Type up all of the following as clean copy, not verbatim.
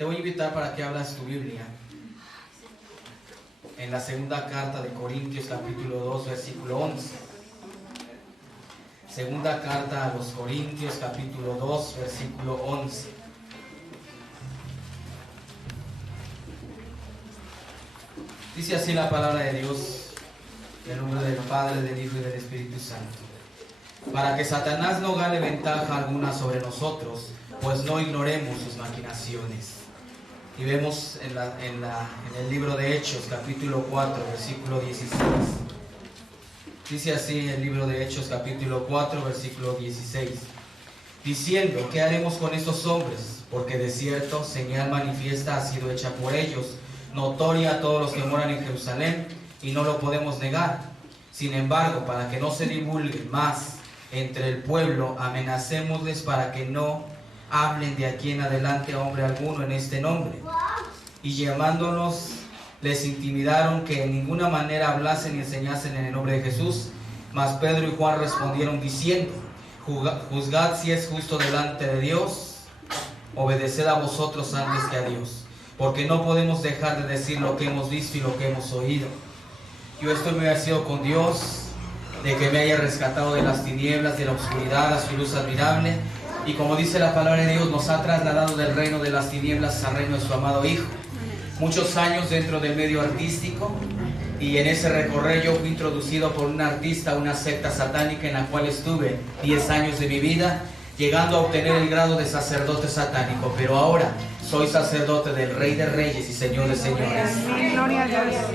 Te voy a invitar para que abras tu Biblia en la segunda carta de Corintios, capítulo 2, versículo 11. Segunda carta a los Corintios, capítulo 2, versículo 11. Dice así la palabra de Dios, en el nombre del Padre, del Hijo y del Espíritu Santo. Para que Satanás no gane ventaja alguna sobre nosotros, pues no ignoremos sus maquinaciones. Y vemos en el libro de Hechos, capítulo 4, versículo 16. Dice así el libro de Hechos, capítulo 4, versículo 16. Diciendo, ¿qué haremos con estos hombres? Porque de cierto, señal manifiesta ha sido hecha por ellos, notoria a todos los que moran en Jerusalén, y no lo podemos negar. Sin embargo, para que no se divulgue más entre el pueblo, amenacémosles para que no hablen de aquí en adelante a hombre alguno en este nombre. Y llamándonos, les intimidaron que en ninguna manera hablasen y enseñasen en el nombre de Jesús. Mas Pedro y Juan respondieron diciendo, juzgad si es justo delante de Dios, obedeced a vosotros antes que a Dios, porque no podemos dejar de decir lo que hemos visto y lo que hemos oído. Yo estoy muy agradecido con Dios de que me haya rescatado de las tinieblas, de la oscuridad, a su luz admirable. Y como dice la palabra de Dios, nos ha trasladado del reino de las tinieblas al reino de su amado Hijo. Muchos años dentro del medio artístico, y en ese recorrer yo fui introducido por un artista a una secta satánica en la cual estuve 10 años de mi vida, llegando a obtener el grado de sacerdote satánico. Pero ahora soy sacerdote del Rey de Reyes y Señor de Señores.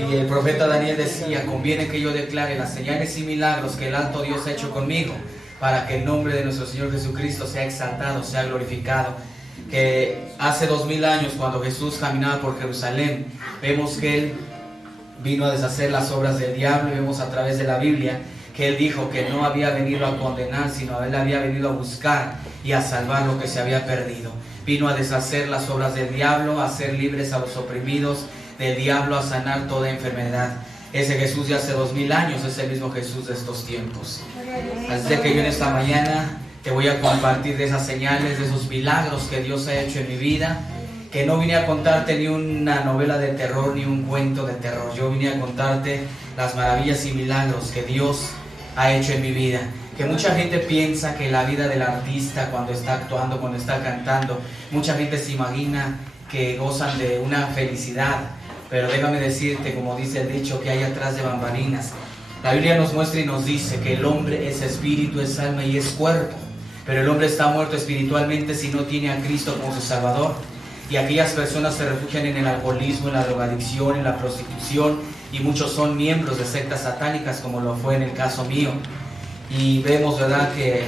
Y el profeta Daniel decía, conviene que yo declare las señales y milagros que el alto Dios ha hecho conmigo, para que el nombre de nuestro Señor Jesucristo sea exaltado, sea glorificado. Que hace 2000 años, cuando Jesús caminaba por Jerusalén, vemos que Él vino a deshacer las obras del diablo, y vemos a través de la Biblia que Él dijo que no había venido a condenar, sino Él había venido a buscar y a salvar lo que se había perdido. Vino a deshacer las obras del diablo, a hacer libres a los oprimidos del diablo, a sanar toda enfermedad. Ese Jesús de hace 2000 años es el mismo Jesús de estos tiempos. Así que yo en esta mañana te voy a compartir de esas señales, de esos milagros que Dios ha hecho en mi vida. Que no vine a contarte ni una novela de terror ni un cuento de terror. Yo vine a contarte las maravillas y milagros que Dios ha hecho en mi vida. Que mucha gente piensa que la vida del artista, cuando está actuando, cuando está cantando, mucha gente se imagina que gozan de una felicidad. Pero déjame decirte, como dice el dicho, que hay atrás de bambalinas. La Biblia nos muestra y nos dice que el hombre es espíritu, es alma y es cuerpo. Pero el hombre está muerto espiritualmente si no tiene a Cristo como su Salvador. Y aquellas personas se refugian en el alcoholismo, en la drogadicción, en la prostitución, y muchos son miembros de sectas satánicas, como lo fue en el caso mío. Y vemos, ¿verdad?, que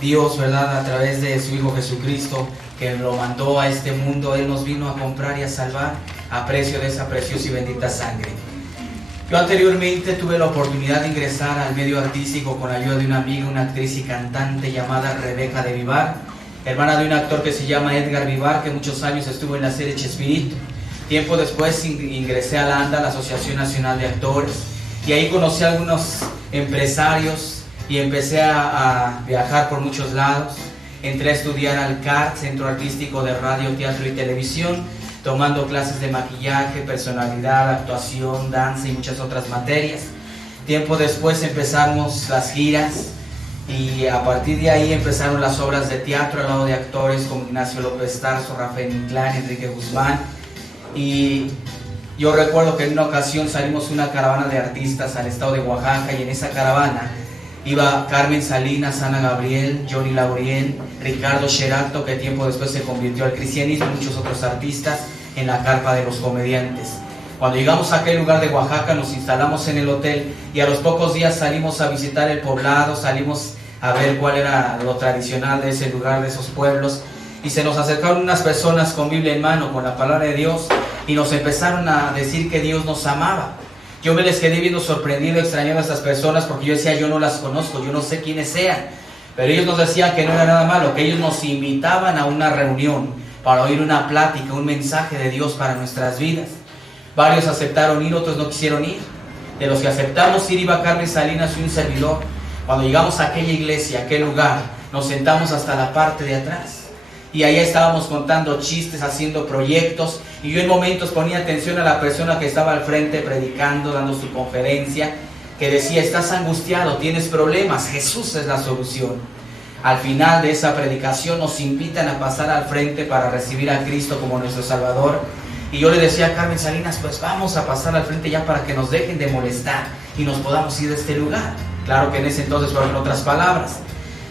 Dios, ¿verdad?, a través de su Hijo Jesucristo, que lo mandó a este mundo, Él nos vino a comprar y a salvar a precio de esa preciosa y bendita sangre. Yo anteriormente tuve la oportunidad de ingresar al medio artístico con la ayuda de una amiga, una actriz y cantante llamada Rebeca de Vivar, hermana de un actor que se llama Edgar Vivar, que muchos años estuvo en la serie Chespirito. Tiempo después ingresé a la ANDA, la Asociación Nacional de Actores, y ahí conocí a algunos empresarios y empecé a viajar por muchos lados. Entré a estudiar al CART, Centro Artístico de Radio, Teatro y Televisión, tomando clases de maquillaje, personalidad, actuación, danza y muchas otras materias. Tiempo después empezamos las giras, y a partir de ahí empezaron las obras de teatro al lado de actores como Ignacio López Tarso, Rafael Inclán, Enrique Guzmán. Y yo recuerdo que en una ocasión salimos una caravana de artistas al estado de Oaxaca, y en esa caravana iba Carmen Salinas, Ana Gabriel, Johnny Lauriel, Ricardo Sherato, que tiempo después se convirtió al cristianismo, y muchos otros artistas en la carpa de los comediantes. Cuando llegamos a aquel lugar de Oaxaca, nos instalamos en el hotel, y a los pocos días salimos a visitar el poblado, salimos a ver cuál era lo tradicional de ese lugar, de esos pueblos, y se nos acercaron unas personas con Biblia en mano, con la palabra de Dios, y nos empezaron a decir que Dios nos amaba. Yo me les quedé viendo sorprendido, extrañando a estas personas, porque yo decía, yo no las conozco, yo no sé quiénes sean, pero ellos nos decían que no era nada malo, que ellos nos invitaban a una reunión para oír una plática, un mensaje de Dios para nuestras vidas. Varios aceptaron ir, otros no quisieron ir. De los que aceptamos ir iba Carmen Salinas y un servidor. Cuando llegamos a aquella iglesia, a aquel lugar, nos sentamos hasta la parte de atrás. y allá estábamos contando chistes, haciendo proyectos, y yo en momentos ponía atención a la persona que estaba al frente predicando, dando su conferencia, que decía: estás angustiado, tienes problemas, Jesús es la solución. Al final de esa predicación nos invitan a pasar al frente para recibir a Cristo como nuestro Salvador, y yo le decía a Carmen Salinas: pues vamos a pasar al frente ya para que nos dejen de molestar y nos podamos ir de este lugar. Claro que en ese entonces fueron otras palabras.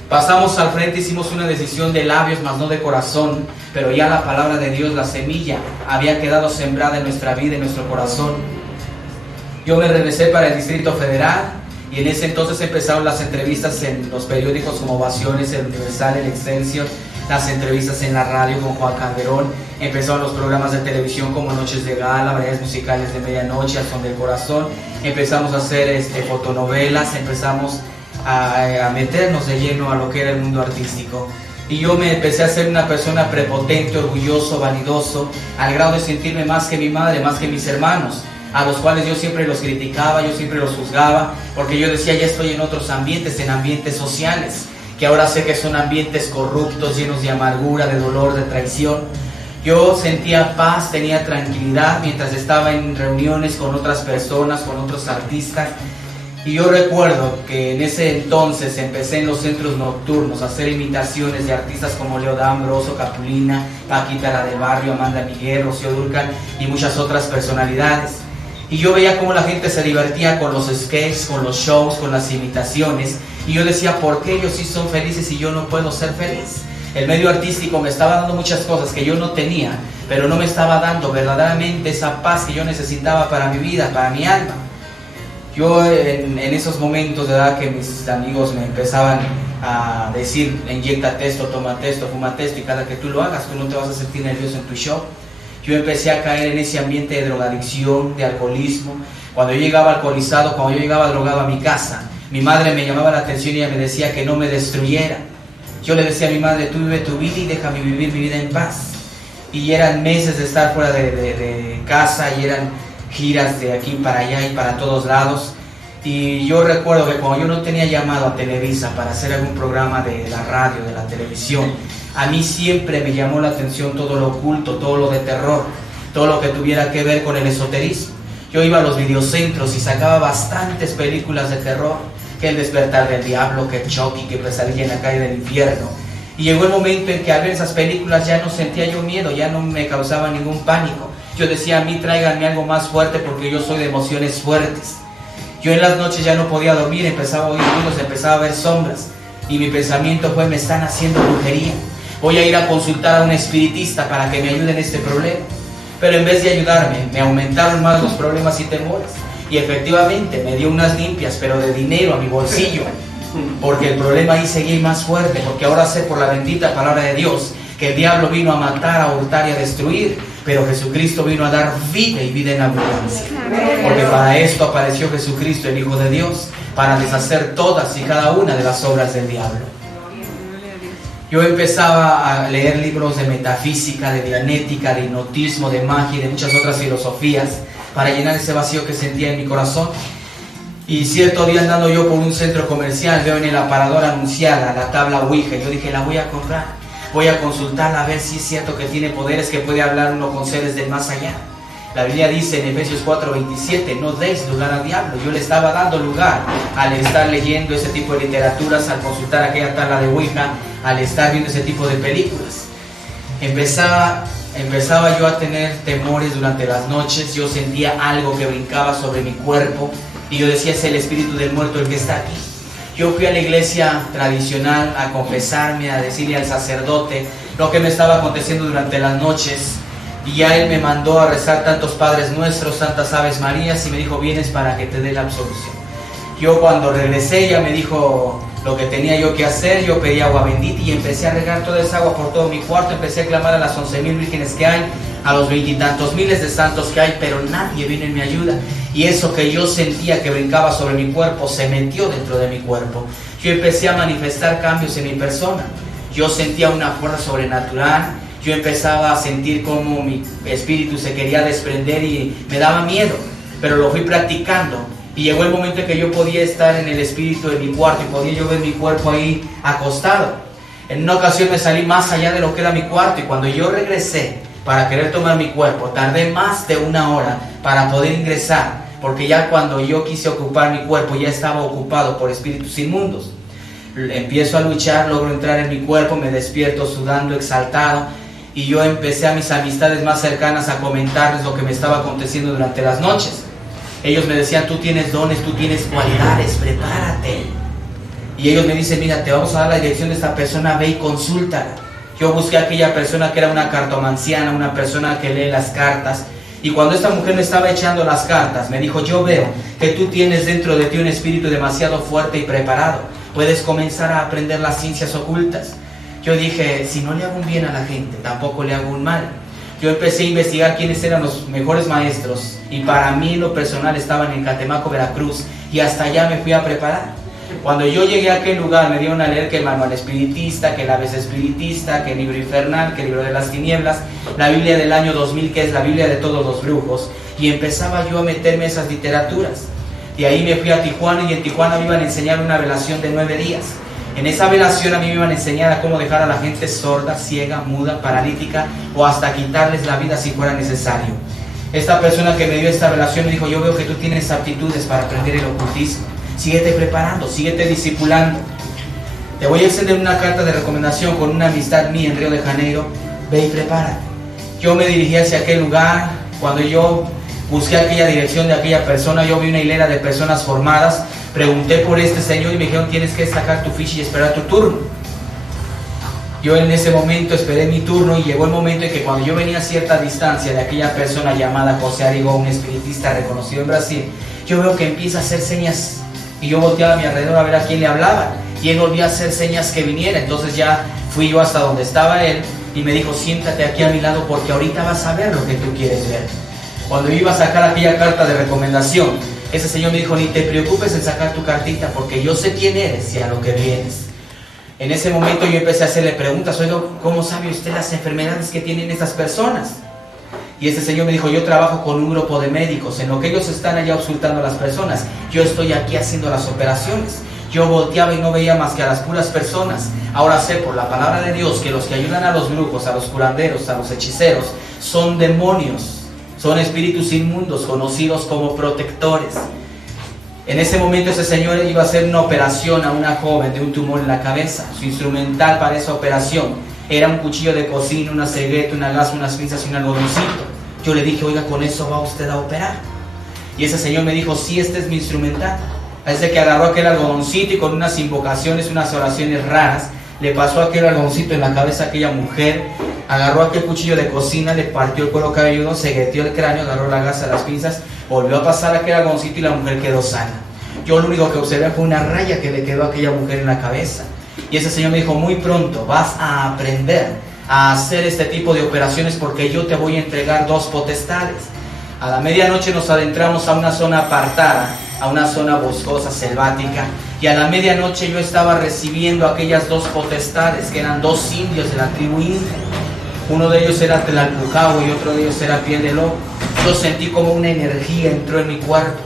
Pasamos al frente, hicimos una decisión de labios, mas no de corazón, pero ya la palabra de Dios, la semilla, había quedado sembrada en nuestra vida, en nuestro corazón. Yo me regresé para el Distrito Federal, y en ese entonces empezaron las entrevistas en los periódicos como Ovaciones, El Universal, El Excelsior, las entrevistas en la radio con Juan Calderón, empezaron los programas de televisión como Noches de Gala, Variedades Musicales de Medianoche, Al Son del Corazón, empezamos a hacer fotonovelas, empezamos a meternos de lleno a lo que era el mundo artístico. Y yo me empecé a ser una persona prepotente, orgulloso, vanidoso, al grado de sentirme más que mi madre, más que mis hermanos, a los cuales yo siempre los criticaba, yo siempre los juzgaba, porque yo decía: ya estoy en otros ambientes, en ambientes sociales, que ahora sé que son ambientes corruptos, llenos de amargura, de dolor, de traición. Yo sentía paz, tenía tranquilidad mientras estaba en reuniones con otras personas, con otros artistas. Y yo recuerdo que en ese entonces empecé en los centros nocturnos a hacer imitaciones de artistas como Leo D'Ambrosio, Capulina, Paquita la del Barrio, Amanda Miguel, Rocío Dúrcal y muchas otras personalidades. Y yo veía cómo la gente se divertía con los sketches, con los shows, con las imitaciones. Y yo decía: ¿por qué ellos sí son felices y yo no puedo ser feliz? El medio artístico me estaba dando muchas cosas que yo no tenía, pero no me estaba dando verdaderamente esa paz que yo necesitaba para mi vida, para mi alma. Yo en esos momentos de edad que mis amigos me empezaban a decir: inyéctate esto, tómate esto, fúmate esto, y cada que tú lo hagas, tú no te vas a sentir nervioso en tu show. Yo empecé a caer en ese ambiente de drogadicción, de alcoholismo. Cuando yo llegaba alcoholizado, cuando yo llegaba drogado a mi casa, mi madre me llamaba la atención y ella me decía que no me destruyera. Yo le decía a mi madre: tú vive tu vida y déjame vivir mi vida en paz. Y eran meses de estar fuera de casa, y eran giras de aquí para allá y para todos lados. Y yo recuerdo que cuando yo no tenía llamado a Televisa para hacer algún programa de la radio, de la televisión, a mí siempre me llamó la atención todo lo oculto, todo lo de terror, todo lo que tuviera que ver con el esoterismo. Yo iba a los videocentros y sacaba bastantes películas de terror, que El Despertar del Diablo, que Chucky, que Pesadilla en la Calle del Infierno. Y llegó el momento en que al ver esas películas ya no sentía yo miedo, ya no me causaba ningún pánico. Yo decía: a mí tráiganme algo más fuerte, porque yo soy de emociones fuertes. Yo en las noches ya no podía dormir, empezaba a oír ruidos, empezaba a ver sombras, y mi pensamiento fue: me están haciendo brujería, voy a ir a consultar a un espiritista para que me ayude en este problema. Pero en vez de ayudarme, me aumentaron más los problemas y temores, y efectivamente me dio unas limpias, pero de dinero a mi bolsillo, porque el problema ahí seguía más fuerte, porque ahora sé por la bendita palabra de Dios que el diablo vino a matar, a hurtar y a destruir, pero Jesucristo vino a dar vida y vida en abundancia. Porque para esto apareció Jesucristo, el Hijo de Dios, para deshacer todas y cada una de las obras del diablo. Yo empezaba a leer libros de metafísica, de dianética, de hipnotismo, de magia y de muchas otras filosofías para llenar ese vacío que sentía en mi corazón. Y cierto día, andando yo por un centro comercial, veo en el aparador anunciada la tabla Ouija. Yo dije: la voy a comprar, voy a consultarla a ver si es cierto que tiene poderes, que puede hablar uno con seres del más allá. La Biblia dice en Efesios 4:27: no deis lugar al diablo. Yo le estaba dando lugar al estar leyendo ese tipo de literaturas, al consultar aquella tabla de Ouija, al estar viendo ese tipo de películas. Empezaba yo a tener temores durante las noches. Yo sentía algo que brincaba sobre mi cuerpo, y yo decía: es el espíritu del muerto el que está aquí. Yo fui a la iglesia tradicional a confesarme, a decirle al sacerdote lo que me estaba aconteciendo durante las noches, y ya él me mandó a rezar tantos Padres Nuestros, tantas Aves Marías, y me dijo: vienes para que te dé la absolución. Yo cuando regresé, ya me dijo lo que tenía yo que hacer. Yo pedí agua bendita y empecé a regar toda esa agua por todo mi cuarto. Empecé a clamar a las 11,000 vírgenes que hay, a los 20 y tantos miles de santos que hay, pero nadie vino en mi ayuda. Y eso que yo sentía que brincaba sobre mi cuerpo se metió dentro de mi cuerpo. Yo empecé a manifestar cambios en mi persona. Yo sentía una fuerza sobrenatural. Yo empezaba a sentir cómo mi espíritu se quería desprender y me daba miedo, pero lo fui practicando. Y llegó el momento en que yo podía estar en el espíritu de mi cuarto y podía yo ver mi cuerpo ahí acostado. En una ocasión me salí más allá de lo que era mi cuarto y cuando yo regresé para querer tomar mi cuerpo, tardé más de 1 hora para poder ingresar, porque ya cuando yo quise ocupar mi cuerpo ya estaba ocupado por espíritus inmundos. Empiezo a luchar, logro entrar en mi cuerpo, me despierto sudando, exaltado, y yo empecé a mis amistades más cercanas a comentarles lo que me estaba aconteciendo durante las noches. Ellos me decían, tú tienes dones, tú tienes cualidades, prepárate. Y ellos me dicen, mira, te vamos a dar la dirección de esta persona, ve y consúltala. Yo busqué a aquella persona que era una cartomanciana, una persona que lee las cartas. Y cuando esta mujer me estaba echando las cartas, me dijo, yo veo que tú tienes dentro de ti un espíritu demasiado fuerte y preparado. Puedes comenzar a aprender las ciencias ocultas. Yo dije, si no le hago un bien a la gente, tampoco le hago un mal. Yo empecé a investigar quiénes eran los mejores maestros. Y para mí, lo personal, estaban en Catemaco, Veracruz. Y hasta allá me fui a preparar. Cuando yo llegué a aquel lugar, me dieron a leer que el manual espiritista, que el aves espiritista, que el libro infernal, que el libro de las tinieblas, la Biblia del año 2000, que es la Biblia de todos los brujos, y empezaba yo a meterme esas literaturas. De ahí me fui a Tijuana y en Tijuana me iban a enseñar una velación de 9 días. En esa velación a mí me iban a enseñar a cómo dejar a la gente sorda, ciega, muda, paralítica o hasta quitarles la vida si fuera necesario. Esta persona que me dio esta velación me dijo, yo veo que tú tienes aptitudes para aprender el ocultismo. Síguete preparando, síguete discipulando. Te voy a extender una carta de recomendación con una amistad mía en Río de Janeiro. Ve y prepárate. Yo me dirigí hacia aquel lugar. Cuando yo busqué aquella dirección de aquella persona, yo vi una hilera de personas formadas. Pregunté por este señor y me dijeron, tienes que sacar tu ficha y esperar tu turno. Yo en ese momento esperé mi turno y llegó el momento en que cuando yo venía a cierta distancia de aquella persona llamada José Arigo, un espiritista reconocido en Brasil, yo veo que empieza a hacer señas. Y yo volteaba a mi alrededor a ver a quién le hablaba. Y él volvía a hacer señas que viniera. Entonces ya fui yo hasta donde estaba él. Y me dijo, siéntate aquí a mi lado porque ahorita vas a ver lo que tú quieres ver. Cuando iba a sacar aquella carta de recomendación, ese señor me dijo, ni te preocupes en sacar tu cartita porque yo sé quién eres y a lo que vienes. En ese momento yo empecé a hacerle preguntas. Oiga, ¿cómo sabe usted las enfermedades que tienen estas personas? Y ese señor me dijo, yo trabajo con un grupo de médicos, en lo que ellos están allá auscultando a las personas, yo estoy aquí haciendo las operaciones. Yo volteaba y no veía más que a las puras personas. Ahora sé por la palabra de Dios que los que ayudan a los brujos, a los curanderos, a los hechiceros, son demonios, son espíritus inmundos, conocidos como protectores. En ese momento ese señor iba a hacer una operación a una joven de un tumor en la cabeza. Su instrumental para esa operación era un cuchillo de cocina, una cegueta, una gasa, unas pinzas y un algodoncito. Yo le dije, oiga, ¿con eso va usted a operar? Y ese señor me dijo, sí, este es mi instrumental. Así que agarró aquel algodoncito y con unas invocaciones, unas oraciones raras, le pasó aquel algodoncito en la cabeza a aquella mujer, agarró aquel cuchillo de cocina, le partió el cuero cabelludo, cegueteó el cráneo, agarró la gasa, las pinzas, volvió a pasar aquel algodoncito y la mujer quedó sana. Yo lo único que observé fue una raya que le quedó a aquella mujer en la cabeza. Y ese señor me dijo, muy pronto vas a aprender a hacer este tipo de operaciones porque yo te voy a entregar 2 potestades. A la medianoche nos adentramos a una zona apartada, a una zona boscosa, selvática, y a la medianoche yo estaba recibiendo aquellas 2 potestades, que eran 2 indios de la tribu india. Uno de ellos era Tlalpujahua y otro de ellos era Piel de Lobo. Yo sentí como una energía entró en mi cuerpo.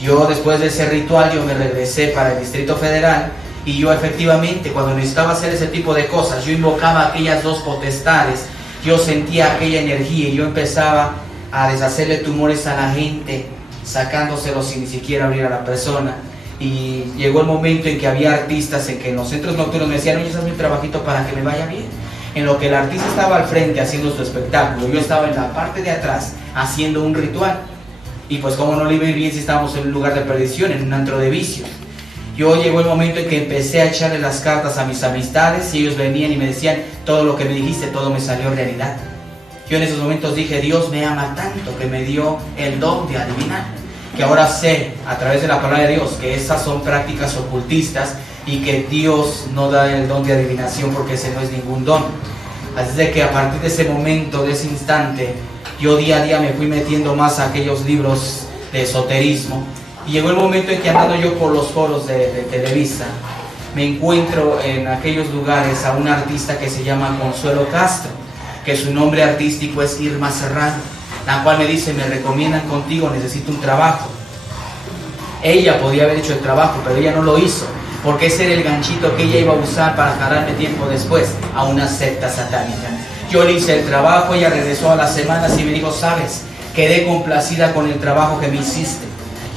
Yo después de ese ritual yo me regresé para el Distrito Federal. Y yo efectivamente, cuando necesitaba hacer ese tipo de cosas, yo invocaba aquellas 2 potestades, yo sentía aquella energía y yo empezaba a deshacerle tumores a la gente, sacándoselos sin ni siquiera abrir a la persona. Y llegó el momento en que había artistas en que en los centros nocturnos me decían, oye, haz mi trabajito para que me vaya bien. En lo que el artista estaba al frente haciendo su espectáculo, yo estaba en la parte de atrás haciendo un ritual. Y pues como no le iba a ir bien si estábamos en un lugar de perdición, en un antro de vicio. Yo llegó el momento en que empecé a echarle las cartas a mis amistades y ellos venían y me decían, todo lo que me dijiste, todo me salió realidad. Yo en esos momentos dije, Dios me ama tanto que me dio el don de adivinar. Que ahora sé, a través de la palabra de Dios, que esas son prácticas ocultistas y que Dios no da el don de adivinación porque ese no es ningún don. Así de que a partir de ese momento, de ese instante, yo día a día me fui metiendo más a aquellos libros de esoterismo. Y llegó el momento en que andando yo por los foros de Televisa, me encuentro en aquellos lugares a una artista que se llama Consuelo Castro, que su nombre artístico es Irma Serrano, la cual me dice, me recomiendan contigo, necesito un trabajo. Ella podía haber hecho el trabajo, pero ella no lo hizo, porque ese era el ganchito que ella iba a usar para jalarme tiempo después a una secta satánica. Yo le hice el trabajo, ella regresó a las semanas y me dijo, sabes, quedé complacida con el trabajo que me hiciste.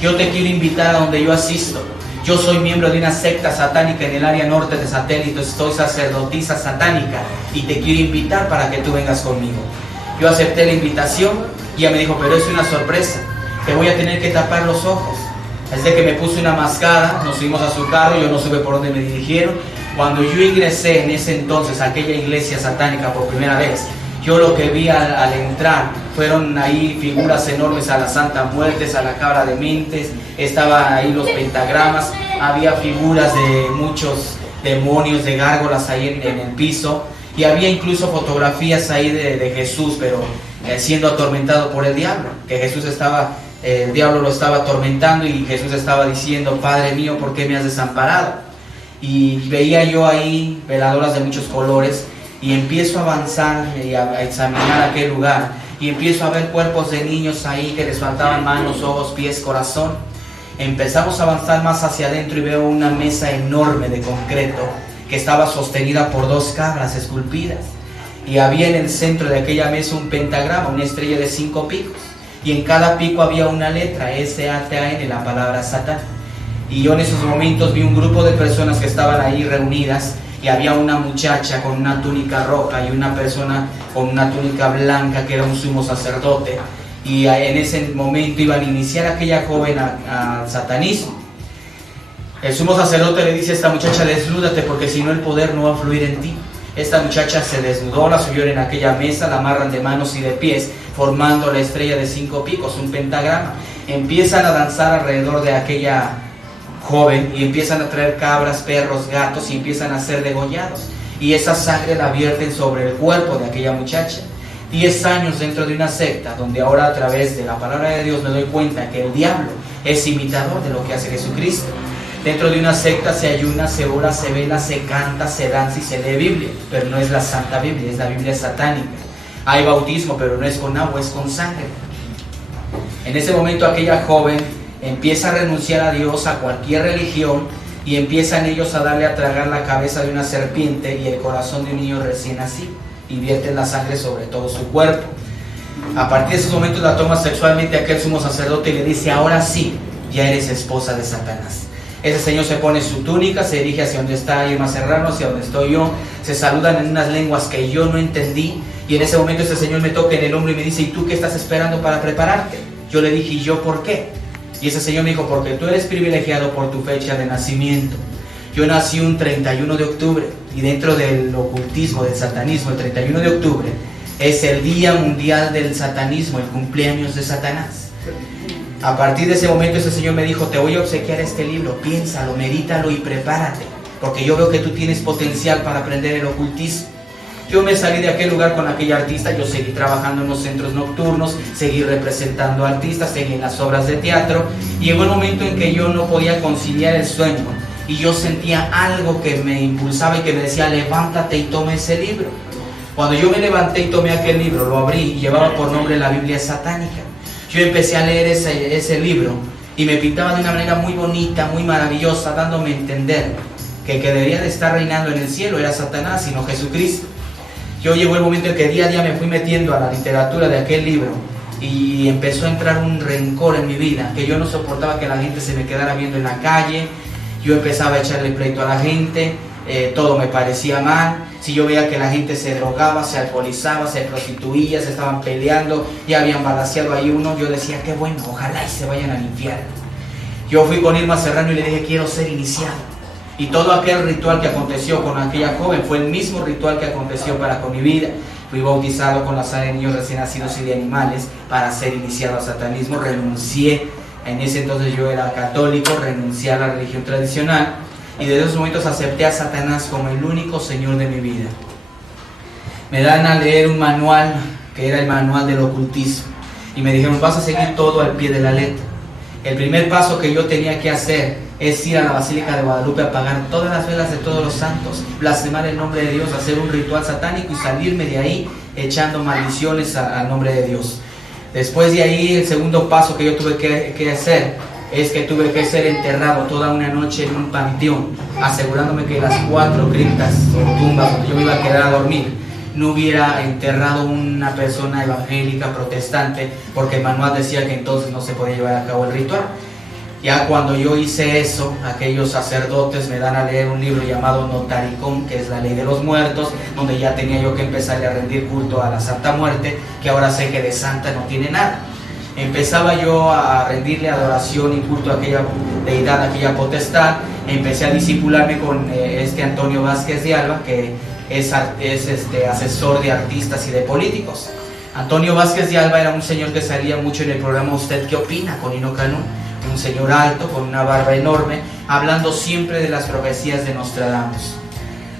Yo te quiero invitar a donde yo asisto. Yo soy miembro de una secta satánica en el área norte de Satélite, soy sacerdotisa satánica y te quiero invitar para que tú vengas conmigo. Yo acepté la invitación y ella me dijo, pero es una sorpresa, te voy a tener que tapar los ojos. Desde que me puse una mascara, nos subimos a su carro, yo no supe por dónde me dirigieron. Cuando yo ingresé en ese entonces a aquella iglesia satánica por primera vez, yo lo que vi al entrar fueron ahí figuras enormes a la Santa Muerte, a la Cabra de Mentes, estaban ahí los pentagramas, había figuras de muchos demonios, de gárgolas ahí en el piso, y había incluso fotografías ahí de Jesús, pero siendo atormentado por el diablo, que Jesús estaba, el diablo lo estaba atormentando y Jesús estaba diciendo, Padre mío, ¿por qué me has desamparado? Y veía yo ahí veladoras de muchos colores, y empiezo a avanzar y a examinar aquel lugar y empiezo a ver cuerpos de niños ahí que les faltaban manos, ojos, pies, corazón. Empezamos a avanzar más hacia adentro y veo una mesa enorme de concreto que estaba sostenida por 2 cabras esculpidas, y había en el centro de aquella mesa un pentagrama, una estrella de 5 picos, y en cada pico había una letra, S-A-T-A-N, la palabra Satán. Y yo en esos momentos vi un grupo de personas que estaban ahí reunidas, y había una muchacha con una túnica roja y una persona con una túnica blanca que era un sumo sacerdote, y en ese momento iban a iniciar a aquella joven al satanismo. El sumo sacerdote le dice a esta muchacha, desnúdate porque si no el poder no va a fluir en ti. Esta muchacha se desnudó, la subieron en aquella mesa, la amarran de manos y de pies, formando la estrella de 5 picos, un pentagrama. Empiezan a danzar alrededor de aquella joven y empiezan a traer cabras, perros, gatos y empiezan a ser degollados, y esa sangre la vierten sobre el cuerpo de aquella muchacha. 10 años dentro de una secta donde ahora a través de la palabra de Dios me doy cuenta que el diablo es imitador de lo que hace Jesucristo. Dentro de una secta se ayuna, se ora, se vela, se canta, se danza y se lee Biblia, pero no es la Santa Biblia, es la Biblia satánica. Hay bautismo, pero no es con agua, es con sangre. En ese momento aquella joven empieza a renunciar a Dios, a cualquier religión, y empiezan ellos a darle a tragar la cabeza de una serpiente y el corazón de un niño recién nacido, y vierten la sangre sobre todo su cuerpo. A partir de esos momentos la toma sexualmente aquel sumo sacerdote y le dice, ahora sí, ya eres esposa de Satanás. Ese señor se pone su túnica, se dirige hacia donde está Irma Serrano, hacia donde estoy yo, se saludan en unas lenguas que yo no entendí, y en ese momento ese señor me toca en el hombro y me dice, ¿y tú qué estás esperando para prepararte? Yo le dije, ¿y yo por qué? Y ese señor me dijo, porque tú eres privilegiado por tu fecha de nacimiento. Yo nací un 31 de octubre, y dentro del ocultismo, del satanismo, el 31 de octubre es el Día Mundial del Satanismo, el cumpleaños de Satanás. A partir de ese momento ese señor me dijo, te voy a obsequiar este libro, piénsalo, medítalo y prepárate, porque yo veo que tú tienes potencial para aprender el ocultismo. Yo me salí de aquel lugar con aquella artista, yo seguí trabajando en los centros nocturnos, seguí representando artistas, seguí en las obras de teatro, y llegó el momento en que yo no podía conciliar el sueño, y yo sentía algo que me impulsaba y que me decía, levántate y toma ese libro. Cuando yo me levanté y tomé aquel libro, lo abrí y llevaba por nombre la Biblia satánica. Yo empecé a leer ese libro y me pintaba de una manera muy bonita, muy maravillosa, dándome a entender que el que debería de estar reinando en el cielo era Satanás y no Jesucristo. Yo llegó el momento en que día a día me fui metiendo a la literatura de aquel libro y empezó a entrar un rencor en mi vida, que yo no soportaba que la gente se me quedara viendo en la calle. Yo empezaba a echarle pleito a la gente, todo me parecía mal. Si yo veía que la gente se drogaba, se alcoholizaba, se prostituía, se estaban peleando, ya habían balaceado ahí uno, yo decía, qué bueno, ojalá y se vayan al infierno. Yo fui con Irma Serrano y le dije, quiero ser iniciado. Y todo aquel ritual que aconteció con aquella joven fue el mismo ritual que aconteció con mi vida. Fui bautizado con la sangre de niños recién nacidos y de animales para ser iniciado al satanismo. Renuncié, en ese entonces yo era católico, renuncié a la religión tradicional. Y desde esos momentos acepté a Satanás como el único Señor de mi vida. Me dan a leer un manual, que era el manual del ocultismo. Y me dijeron, vas a seguir todo al pie de la letra. El primer paso que yo tenía que hacer es ir a la Basílica de Guadalupe a apagar todas las velas de todos los santos, blasfemar el nombre de Dios, hacer un ritual satánico y salirme de ahí echando maldiciones al nombre de Dios. Después de ahí, el segundo paso que yo tuve que hacer es que tuve que ser enterrado toda una noche en un panteón, asegurándome que las 4 criptas o tumbas donde yo me iba a quedar a dormir no hubiera enterrado una persona evangélica protestante, porque el manual decía que entonces no se podía llevar a cabo el ritual. Ya cuando yo hice eso, aquellos sacerdotes me dan a leer un libro llamado Notaricón, que es la ley de los muertos, donde ya tenía yo que empezar a rendir culto a la Santa Muerte, que ahora sé que de santa no tiene nada. Empezaba yo a rendirle adoración y culto a aquella deidad, a aquella potestad. Empecé a discipularme con Antonio Vázquez de Alba, que es asesor de artistas y de políticos. Antonio Vázquez de Alba era un señor que salía mucho en el programa ¿Usted qué opina?, con Hino Canún, un señor alto con una barba enorme, hablando siempre de las profecías de Nostradamus.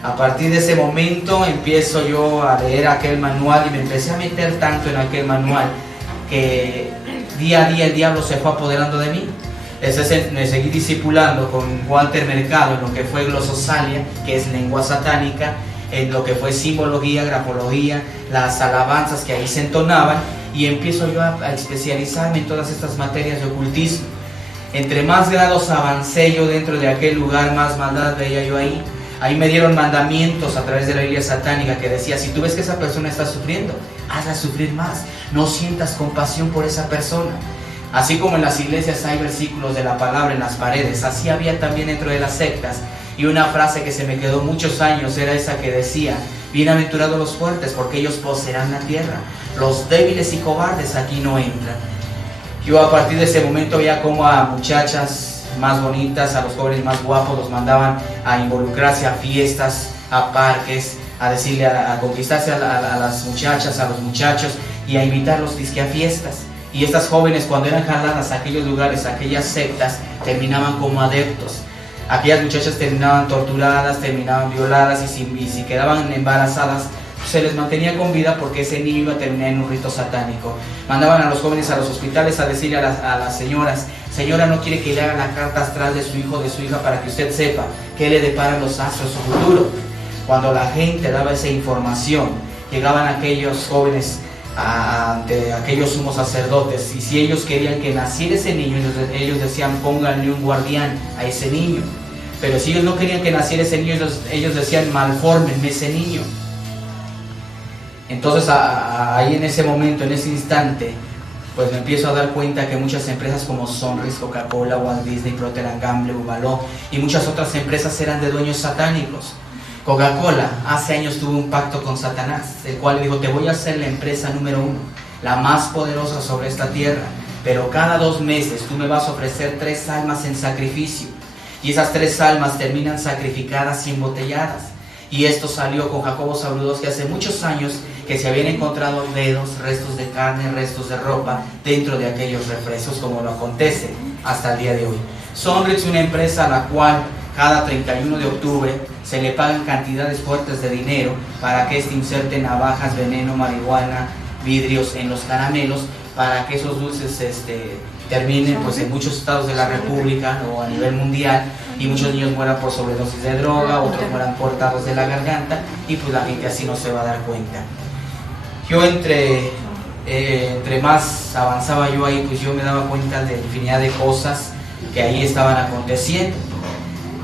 A partir de ese momento empiezo yo a leer aquel manual y me empecé a meter tanto en aquel manual que día a día el diablo se fue apoderando de mí. Me seguí discipulando con Walter Mercado en lo que fue glososalia, que es lengua satánica, en lo que fue simbología, grafología, las alabanzas que ahí se entonaban, y empiezo yo a especializarme en todas estas materias de ocultismo. Entre más grados avancé yo dentro de aquel lugar, más maldad veía yo ahí. Ahí me dieron mandamientos a través de la Biblia satánica que decía: si tú ves que esa persona está sufriendo, hazla sufrir más, no sientas compasión por esa persona. Así como en las iglesias hay versículos de la palabra en las paredes, así había también dentro de las sectas. Y una frase que se me quedó muchos años era esa que decía: bienaventurados los fuertes, porque ellos poseerán la tierra, los débiles y cobardes aquí no entran. Yo a partir de ese momento veía como a muchachas más bonitas, a los jóvenes más guapos, los mandaban a involucrarse a fiestas, a parques, a decirle, a conquistarse a las muchachas, a los muchachos, y a invitarlos a fiestas. Y estas jóvenes, cuando eran jaladas a aquellos lugares, a aquellas sectas, terminaban como adeptos. Aquellas muchachas terminaban torturadas, terminaban violadas, y si quedaban embarazadas, se les mantenía con vida, porque ese niño iba a terminar en un rito satánico. Mandaban a los jóvenes a los hospitales a decirle a las señoras: señora, ¿no quiere que le haga la carta astral de su hijo o de su hija para que usted sepa qué le deparan los astros su futuro? Cuando la gente daba esa información, llegaban aquellos jóvenes ante aquellos sumos sacerdotes, y si ellos querían que naciera ese niño, ellos decían: pónganle un guardián a ese niño. Pero si ellos no querían que naciera ese niño, ellos decían: malfórmenme ese niño. Entonces ahí en ese momento, en ese instante, pues me empiezo a dar cuenta que muchas empresas como Sonris, Coca-Cola, Walt Disney, Procter & Gamble, Ubaló y muchas otras empresas eran de dueños satánicos. Coca-Cola hace años tuvo un pacto con Satanás, el cual le dijo: te voy a hacer la empresa número 1, la más poderosa sobre esta tierra, pero cada 2 meses tú me vas a ofrecer 3 almas en sacrificio, y esas 3 almas terminan sacrificadas y embotelladas. Y esto salió con Jacobo Zabludovsky hace muchos años, que se habían encontrado dedos, restos de carne, restos de ropa dentro de aquellos refrescos, como lo acontece hasta el día de hoy. Sonrix, una empresa a la cual cada 31 de octubre se le pagan cantidades fuertes de dinero para que inserte navajas, veneno, marihuana, vidrios en los caramelos, para que esos dulces terminen pues en muchos estados de la República o a nivel mundial, y muchos niños mueran por sobredosis de droga, otros mueran cortados de la garganta, y pues la gente así no se va a dar cuenta. Yo entre más avanzaba yo ahí, pues yo me daba cuenta de infinidad de cosas que ahí estaban aconteciendo.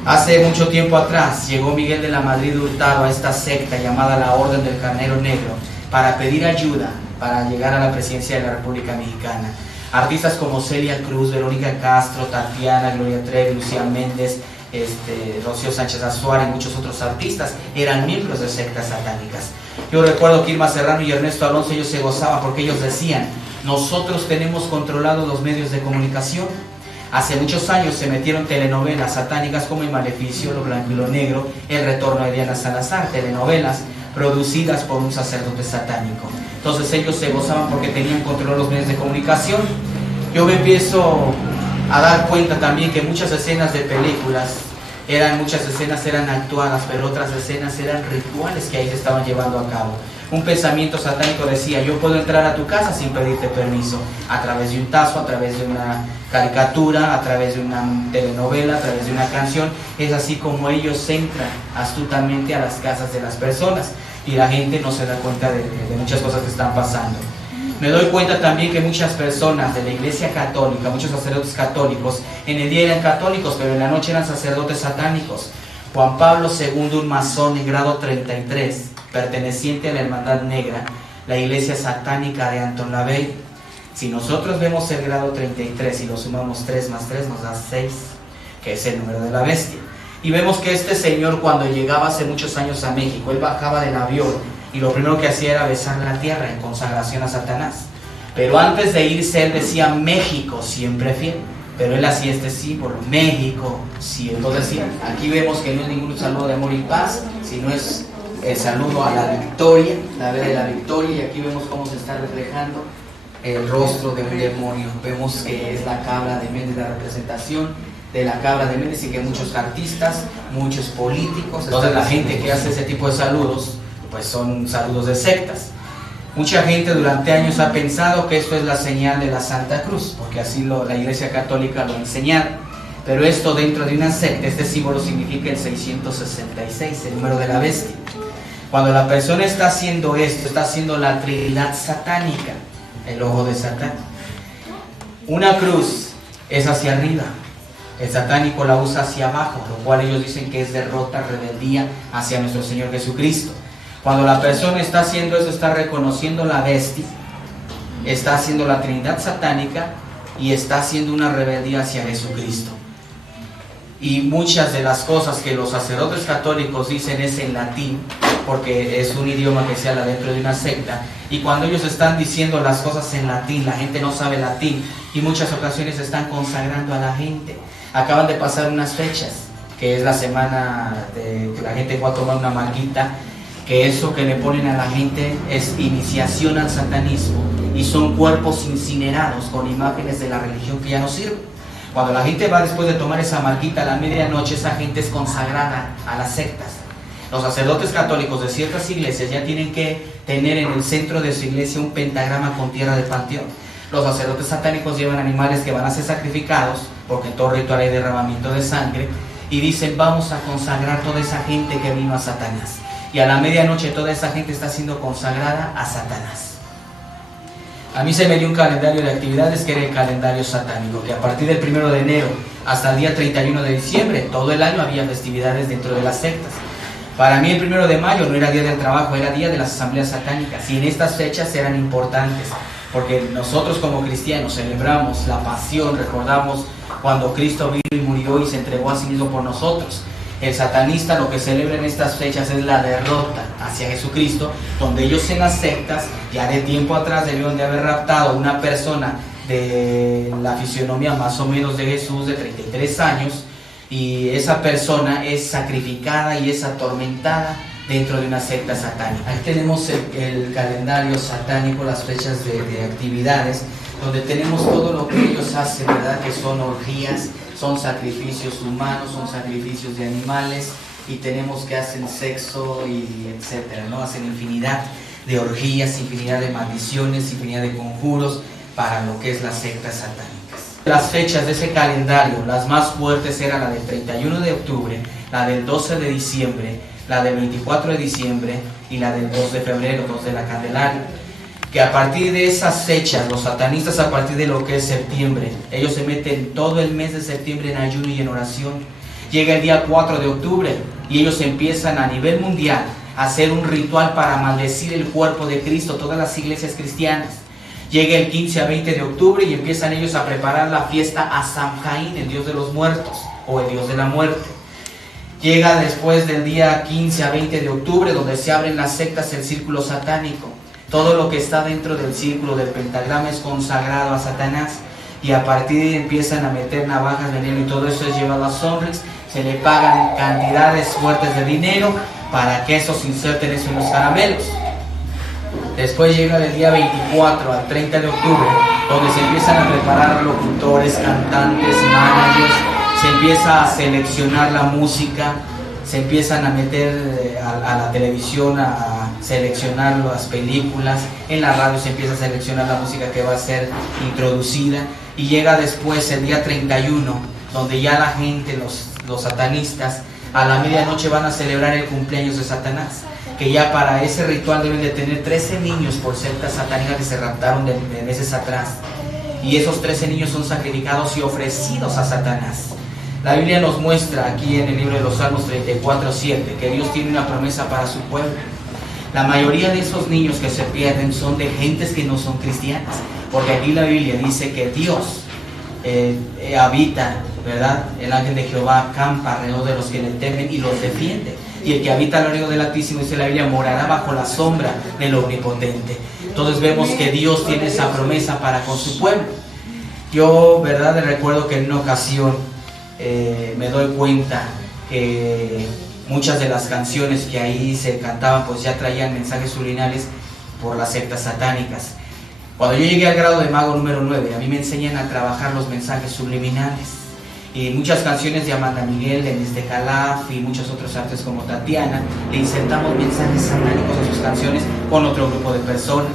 Hace mucho tiempo atrás llegó Miguel de la Madrid Hurtado a esta secta llamada la Orden del Carnero Negro para pedir ayuda para llegar a la presidencia de la República Mexicana. Artistas como Celia Cruz, Verónica Castro, Tatiana, Gloria Trevi, Lucía Méndez, Rocío Sánchez Azuara y muchos otros artistas eran miembros de sectas satánicas. Yo recuerdo que Irma Serrano y Ernesto Alonso, ellos se gozaban porque ellos decían: nosotros tenemos controlados los medios de comunicación. Hace muchos años se metieron telenovelas satánicas como El Maleficio, Lo Blanco y Lo Negro, El Retorno de Diana Salazar, telenovelas producidas por un sacerdote satánico. Entonces ellos se gozaban porque tenían control los medios de comunicación. Yo me empiezo a dar cuenta también que muchas escenas de películas muchas escenas eran actuadas, pero otras escenas eran rituales que ahí se estaban llevando a cabo. Un pensamiento satánico decía: yo puedo entrar a tu casa sin pedirte permiso, a través de un tazo, a través de una caricatura, a través de una telenovela, a través de una canción. Es así como ellos entran astutamente a las casas de las personas, y la gente no se da cuenta de muchas cosas que están pasando. Me doy cuenta también que muchas personas de la iglesia católica, muchos sacerdotes católicos, en el día eran católicos, pero en la noche eran sacerdotes satánicos. Juan Pablo II, un masón en grado 33, perteneciente a la Hermandad Negra, la iglesia satánica de Anton LaVey. Si nosotros vemos el grado 33 y lo sumamos 3 más 3 nos da 6, que es el número de la bestia. Y vemos que este señor, cuando llegaba hace muchos años a México, él bajaba del avión y lo primero que hacía era besar la tierra en consagración a Satanás. Pero antes de irse él decía México siempre fiel. Pero él hacía este símbolo, México siempre. Entonces sí, aquí vemos que no es ningún saludo de amor y paz, sino es el saludo a la victoria, la vez de la victoria. Y aquí vemos cómo se está reflejando el rostro de un demonio. Vemos que es la cabra de Méndez, la representación de la cabra de Méndez, y que muchos artistas, muchos políticos, entonces la gente que hace ese tipo de saludos, pues son saludos de sectas. Mucha gente durante años ha pensado que esto es la señal de la Santa Cruz, porque así la Iglesia Católica lo ha enseñado. Pero esto dentro de una secta, este símbolo significa el 666, el número de la bestia. Cuando la persona está haciendo esto, está haciendo la Trinidad satánica, el ojo de Satán. Una cruz es hacia arriba, el satánico la usa hacia abajo, lo cual ellos dicen que es derrota, rebeldía hacia nuestro Señor Jesucristo. Cuando la persona está haciendo eso, está reconociendo la bestia, está haciendo la Trinidad satánica y está haciendo una rebeldía hacia Jesucristo. Y muchas de las cosas que los sacerdotes católicos dicen es en latín, porque es un idioma que se habla dentro de una secta. Y cuando ellos están diciendo las cosas en latín, la gente no sabe latín y muchas ocasiones están consagrando a la gente. Acaban de pasar unas fechas, que es la semana de que la gente va a tomar una marquita, que eso que le ponen a la gente es iniciación al satanismo, y son cuerpos incinerados con imágenes de la religión que ya no sirven. Cuando la gente va después de tomar esa marquita a la medianoche, esa gente es consagrada a las sectas. Los sacerdotes católicos de ciertas iglesias ya tienen que tener en el centro de su iglesia un pentagrama con tierra de panteón. Los sacerdotes satánicos llevan animales que van a ser sacrificados, porque en todo ritual hay derramamiento de sangre, y dicen vamos a consagrar toda esa gente que vino a Satanás. Y a la medianoche toda esa gente está siendo consagrada a Satanás. A mí se me dio un calendario de actividades que era el calendario satánico, que a partir del 1 de enero hasta el día 31 de diciembre, todo el año había festividades dentro de las sectas. Para mí el 1 de mayo no era día del trabajo, era día de las asambleas satánicas, y en estas fechas eran importantes, porque nosotros como cristianos celebramos la pasión, recordamos cuando Cristo vino y murió y se entregó a sí mismo por nosotros. El satanista lo que celebra en estas fechas es la derrota hacia Jesucristo, donde ellos en las sectas, ya de tiempo atrás, debieron de haber raptado a una persona de la fisionomía más o menos de Jesús, de 33 años, y esa persona es sacrificada y es atormentada dentro de una secta satánica. Ahí tenemos el calendario satánico, las fechas de actividades, donde tenemos todo lo que ellos hacen, ¿verdad? Que son orgías, son sacrificios humanos, son sacrificios de animales, y tenemos que hacen sexo y etcétera, ¿no? Hacen infinidad de orgías, infinidad de maldiciones, infinidad de conjuros para lo que es las sectas satánicas. Las fechas de ese calendario, las más fuertes eran la del 31 de octubre, la del 12 de diciembre, la del 24 de diciembre y la del 2 de febrero, 2 de la Candelaria. Que a partir de esas fechas, los satanistas a partir de lo que es septiembre, ellos se meten todo el mes de septiembre en ayuno y en oración. Llega el día 4 de octubre y ellos empiezan a nivel mundial a hacer un ritual para maldecir el cuerpo de Cristo, todas las iglesias cristianas. Llega el 15 a 20 de octubre y empiezan ellos a preparar la fiesta a Samhain, el dios de los muertos o el dios de la muerte. Llega después del día 15 a 20 de octubre, donde se abren las sectas, el círculo satánico. Todo lo que está dentro del círculo del pentagrama es consagrado a Satanás, y a partir de ahí empiezan a meter navajas, veneno, y todo eso es llevado a Sonrix. Se le pagan cantidades fuertes de dinero para que esos inserten eso en los caramelos. Después llega del día 24 al 30 de octubre, donde se empiezan a preparar locutores, cantantes, managers, se empieza a seleccionar la música, se empiezan a meter a la televisión a seleccionar las películas, en la radio se empieza a seleccionar la música que va a ser introducida, y llega después el día 31, donde ya la gente, los satanistas, a la medianoche van a celebrar el cumpleaños de Satanás. que ya para ese ritual deben de tener 13 niños por sectas satánicas que se raptaron de meses atrás. Y esos 13 niños son sacrificados y ofrecidos a Satanás. La Biblia nos muestra aquí en el libro de los Salmos 34:7 que Dios tiene una promesa para su pueblo. La mayoría de esos niños que se pierden son de gentes que no son cristianas, porque aquí la Biblia dice que Dios habita, ¿verdad? El ángel de Jehová acampa alrededor de los que le temen y los defiende. Y el que habita al abrigo del Altísimo, dice la Biblia, morará bajo la sombra del Omnipotente. Entonces vemos que Dios tiene esa promesa para con su pueblo. Yo, ¿verdad? Recuerdo que en una ocasión me doy cuenta que muchas de las canciones que ahí se cantaban pues ya traían mensajes subliminales por las sectas satánicas. Cuando yo llegué al grado de mago número 9, a mí me enseñan a trabajar los mensajes subliminales. Y muchas canciones de Amanda Miguel, de Denise de Calaf y muchos otros artistas como Tatiana, le insertamos mensajes satánicos a sus canciones con otro grupo de personas.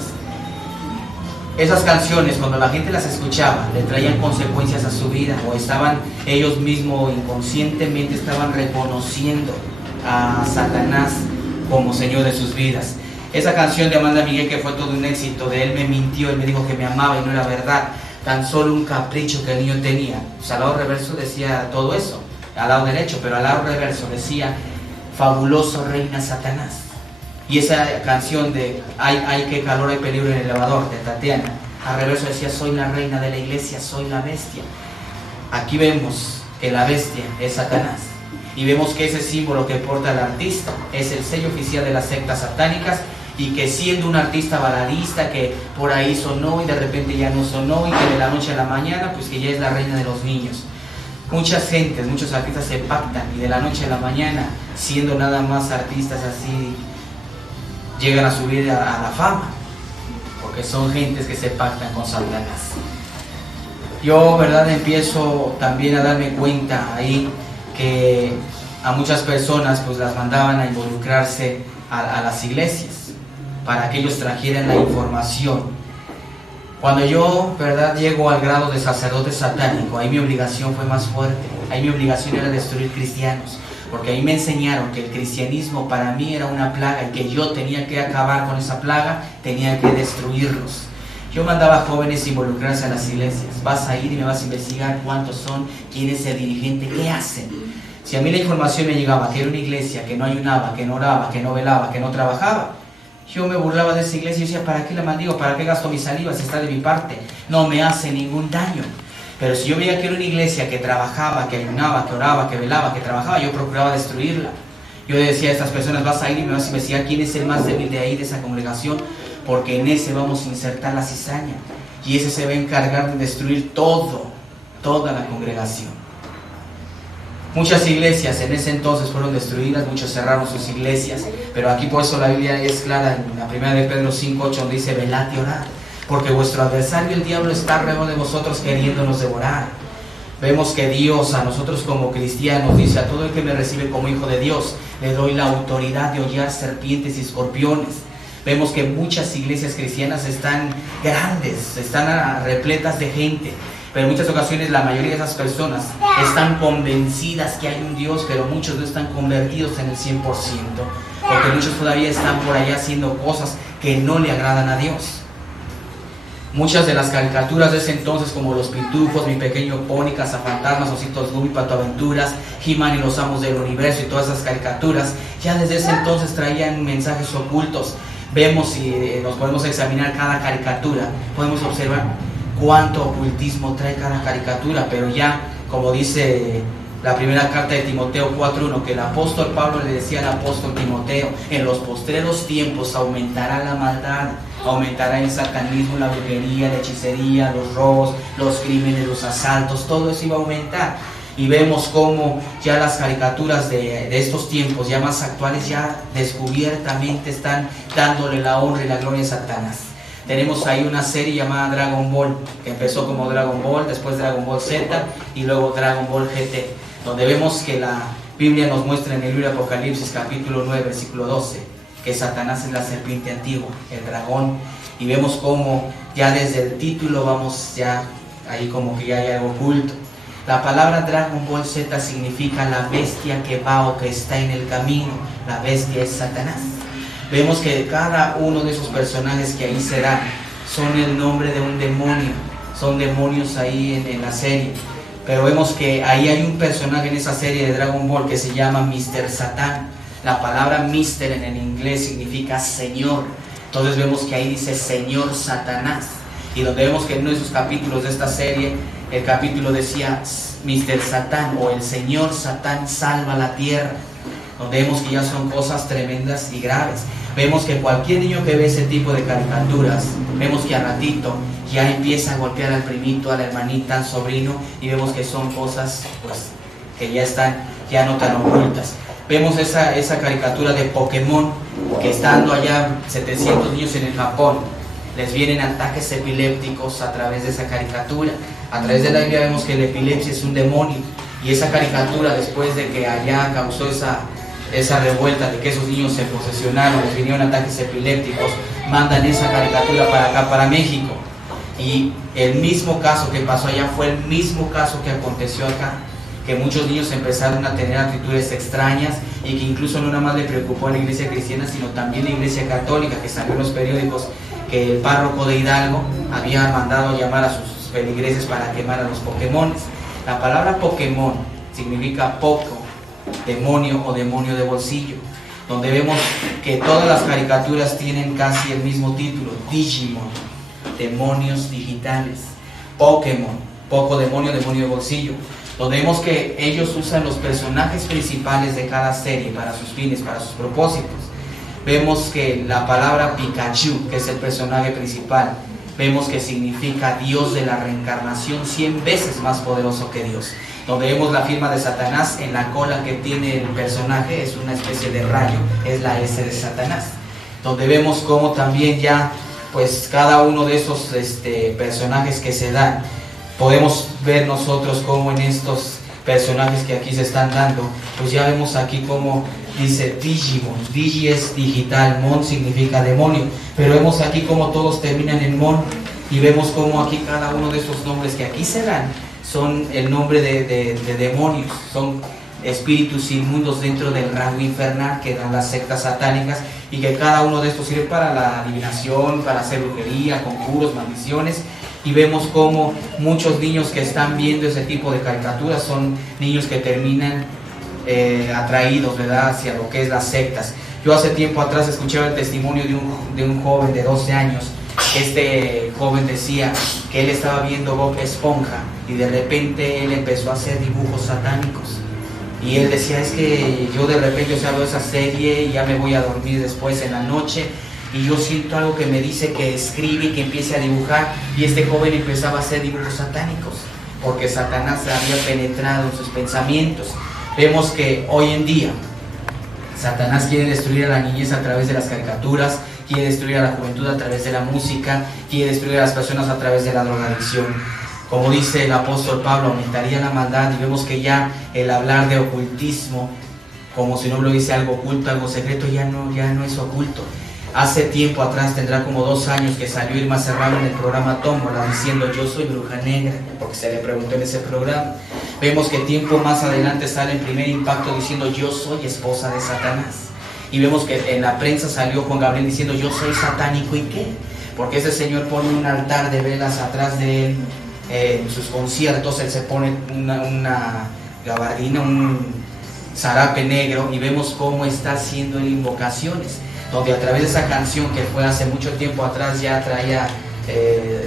Esas canciones, cuando la gente las escuchaba, le traían consecuencias a su vida, o estaban ellos mismos inconscientemente estaban reconociendo a Satanás como Señor de sus vidas. Esa canción de Amanda Miguel, que fue todo un éxito, de él me mintió, él me dijo que me amaba y no era verdad, tan solo un capricho que el niño tenía. Pues al lado reverso decía todo eso, al lado derecho, pero al lado reverso decía, fabuloso reina Satanás. Y esa canción de ay, qué calor, hay peligro en el elevador, de Tatiana, al reverso decía, soy la reina de la iglesia, soy la bestia. Aquí vemos que la bestia es Satanás. Y vemos que ese símbolo que porta el artista es el sello oficial de las sectas satánicas, y que siendo un artista baladista que por ahí sonó y de repente ya no sonó, y que de la noche a la mañana pues que ya es la reina de los niños. Muchas gentes, muchos artistas se pactan y de la noche a la mañana, siendo nada más artistas así, llegan a subir a la fama, porque son gentes que se pactan con Satanás. Yo, ¿verdad?, empiezo también a darme cuenta ahí que a muchas personas pues las mandaban a involucrarse a las iglesias para que ellos trajeran la información. Cuando yo, ¿verdad?, llego al grado de sacerdote satánico, ahí mi obligación fue más fuerte. Ahí mi obligación era destruir cristianos, porque ahí me enseñaron que el cristianismo para mí era una plaga y que yo tenía que acabar con esa plaga, tenía que destruirlos. Yo mandaba a jóvenes a involucrarse a las iglesias. Vas a ir y me vas a investigar cuántos son, quién es el dirigente, qué hacen. Si a mí la información me llegaba que era una iglesia que no ayunaba, que no oraba, que no velaba, que no trabajaba, yo me burlaba de esa iglesia y decía, ¿para qué la maldigo? ¿Para qué gasto mi saliva si está de mi parte? No me hace ningún daño. Pero si yo veía que era una iglesia que trabajaba, que ayunaba, que oraba, que velaba, que trabajaba, yo procuraba destruirla. Yo decía a estas personas, vas a ir y me vas a investigar quién es el más débil de ahí, de esa congregación, porque en ese vamos a insertar la cizaña. Y ese se va a encargar de destruir toda la congregación. Muchas iglesias en ese entonces fueron destruidas, muchos cerraron sus iglesias, pero aquí por eso la Biblia es clara en la primera de Pedro 5:8, donde dice, velad y orad, porque vuestro adversario el diablo está alrededor de vosotros queriéndonos devorar. Vemos que Dios a nosotros como cristianos dice, a todo el que me recibe como hijo de Dios, le doy la autoridad de hollar serpientes y escorpiones. Vemos que muchas iglesias cristianas están grandes, están repletas de gente, pero en muchas ocasiones la mayoría de esas personas están convencidas que hay un Dios, pero muchos no están convertidos en el 100%, porque muchos todavía están por allá haciendo cosas que no le agradan a Dios. Muchas de las caricaturas de ese entonces, como Los Pitufos, Mi Pequeño Pony, Cazafantasmas, Ositos Gummy, Patoaventuras, He-Man y los Amos del Universo y todas esas caricaturas, ya desde ese entonces traían mensajes ocultos. Vemos y nos podemos examinar cada caricatura, podemos observar cuánto ocultismo trae cada caricatura, pero ya, como dice la primera carta de Timoteo 4:1, que el apóstol Pablo le decía al apóstol Timoteo, en los postreros tiempos aumentará la maldad, aumentará el satanismo, la brujería, la hechicería, los robos, los crímenes, los asaltos, todo eso iba a aumentar. Y vemos cómo ya las caricaturas de estos tiempos, ya más actuales, ya descubiertamente están dándole la honra y la gloria a Satanás. Tenemos ahí una serie llamada Dragon Ball, que empezó como Dragon Ball, después Dragon Ball Z y luego Dragon Ball GT, donde vemos que la Biblia nos muestra en el libro de Apocalipsis capítulo 9, versículo 12, que Satanás es la serpiente antigua, el dragón, y vemos cómo ya desde el título vamos ya ahí como que ya hay algo oculto. La palabra Dragon Ball Z significa la bestia que va o que está en el camino. La bestia es Satanás. Vemos que cada uno de esos personajes que ahí se dan son el nombre de un demonio, son demonios ahí en la serie. Pero vemos que ahí hay un personaje en esa serie de Dragon Ball que se llama Mr. Satan. La palabra Mr. en el inglés significa Señor. Entonces vemos que ahí dice Señor Satanás. Y donde vemos que en uno de sus capítulos de esta serie, el capítulo decía Mr. Satan o el Señor Satán salva la tierra. Donde vemos que ya son cosas tremendas y graves. Vemos que cualquier niño que ve ese tipo de caricaturas, vemos que a ratito ya empieza a golpear al primito, a la hermanita, al sobrino, y vemos que son cosas pues que ya están, ya no tan ocultas. Vemos esa caricatura de Pokémon, que estando allá 700 niños en el Japón, les vienen ataques epilépticos a través de esa caricatura. A través de la Biblia vemos que la epilepsia es un demonio, y esa caricatura, después de que allá causó esa revuelta de que esos niños se posesionaron, les vinieron ataques epilépticos, mandan esa caricatura para acá, para México. Y el mismo caso que pasó allá fue el mismo caso que aconteció acá, que muchos niños empezaron a tener actitudes extrañas y que incluso no nada más le preocupó a la iglesia cristiana, sino también la iglesia católica, que salió en los periódicos que el párroco de Hidalgo había mandado llamar a sus feligreses para quemar a los Pokémones. La palabra Pokémon significa poco, demonio o demonio de bolsillo, donde vemos que todas las caricaturas tienen casi el mismo título: Digimon, demonios digitales; Pokémon, poco demonio, demonio de bolsillo, donde vemos que ellos usan los personajes principales de cada serie para sus fines, para sus propósitos. Vemos que la palabra Pikachu, que es el personaje principal, vemos que significa Dios de la reencarnación, 100 veces más poderoso que Dios. Donde vemos la firma de Satanás en la cola que tiene el personaje, es una especie de rayo, es la S de Satanás. Donde vemos cómo también ya, pues cada uno de esos personajes que se dan, podemos ver nosotros cómo en estos personajes que aquí se están dando, pues ya vemos aquí cómo dice Digimon. Digi es digital, Mon significa demonio, pero vemos aquí cómo todos terminan en Mon, y vemos cómo aquí cada uno de esos nombres que aquí se dan son el nombre de demonios, son espíritus inmundos dentro del rango infernal que dan las sectas satánicas, y que cada uno de estos sirve para la adivinación, para hacer brujería, conjuros, maldiciones. Y vemos cómo muchos niños que están viendo ese tipo de caricaturas son niños que terminan atraídos, ¿verdad?, hacia lo que es las sectas. Yo hace tiempo atrás escuchaba el testimonio de un joven de 12 años. Este joven decía que él estaba viendo Bob Esponja y de repente él empezó a hacer dibujos satánicos. Y él decía, es que yo de repente veo esa serie y ya me voy a dormir después en la noche, y yo siento algo que me dice que escribe y que empiece a dibujar. Y este joven empezaba a hacer dibujos satánicos porque Satanás había penetrado en sus pensamientos. Vemos que hoy en día Satanás quiere destruir a la niñez a través de las caricaturas, quiere destruir a la juventud a través de la música, quiere destruir a las personas a través de la drogadicción. Como dice el apóstol Pablo, aumentaría la maldad, y vemos que ya el hablar de ocultismo, como si no lo dice algo oculto, algo secreto, ya no es oculto. Hace tiempo atrás, tendrá como 2 años, que salió Irma Serrano en el programa Tómbola diciendo yo soy bruja negra, porque se le preguntó en ese programa. Vemos que tiempo más adelante sale en Primer Impacto diciendo yo soy esposa de Satanás. Y vemos que en la prensa salió Juan Gabriel diciendo yo soy satánico. ¿Y qué? Porque ese señor pone un altar de velas atrás de él. En sus conciertos él se pone una gabardina, un zarape negro, y vemos cómo está haciendo él invocaciones, donde a través de esa canción que fue hace mucho tiempo atrás ya traía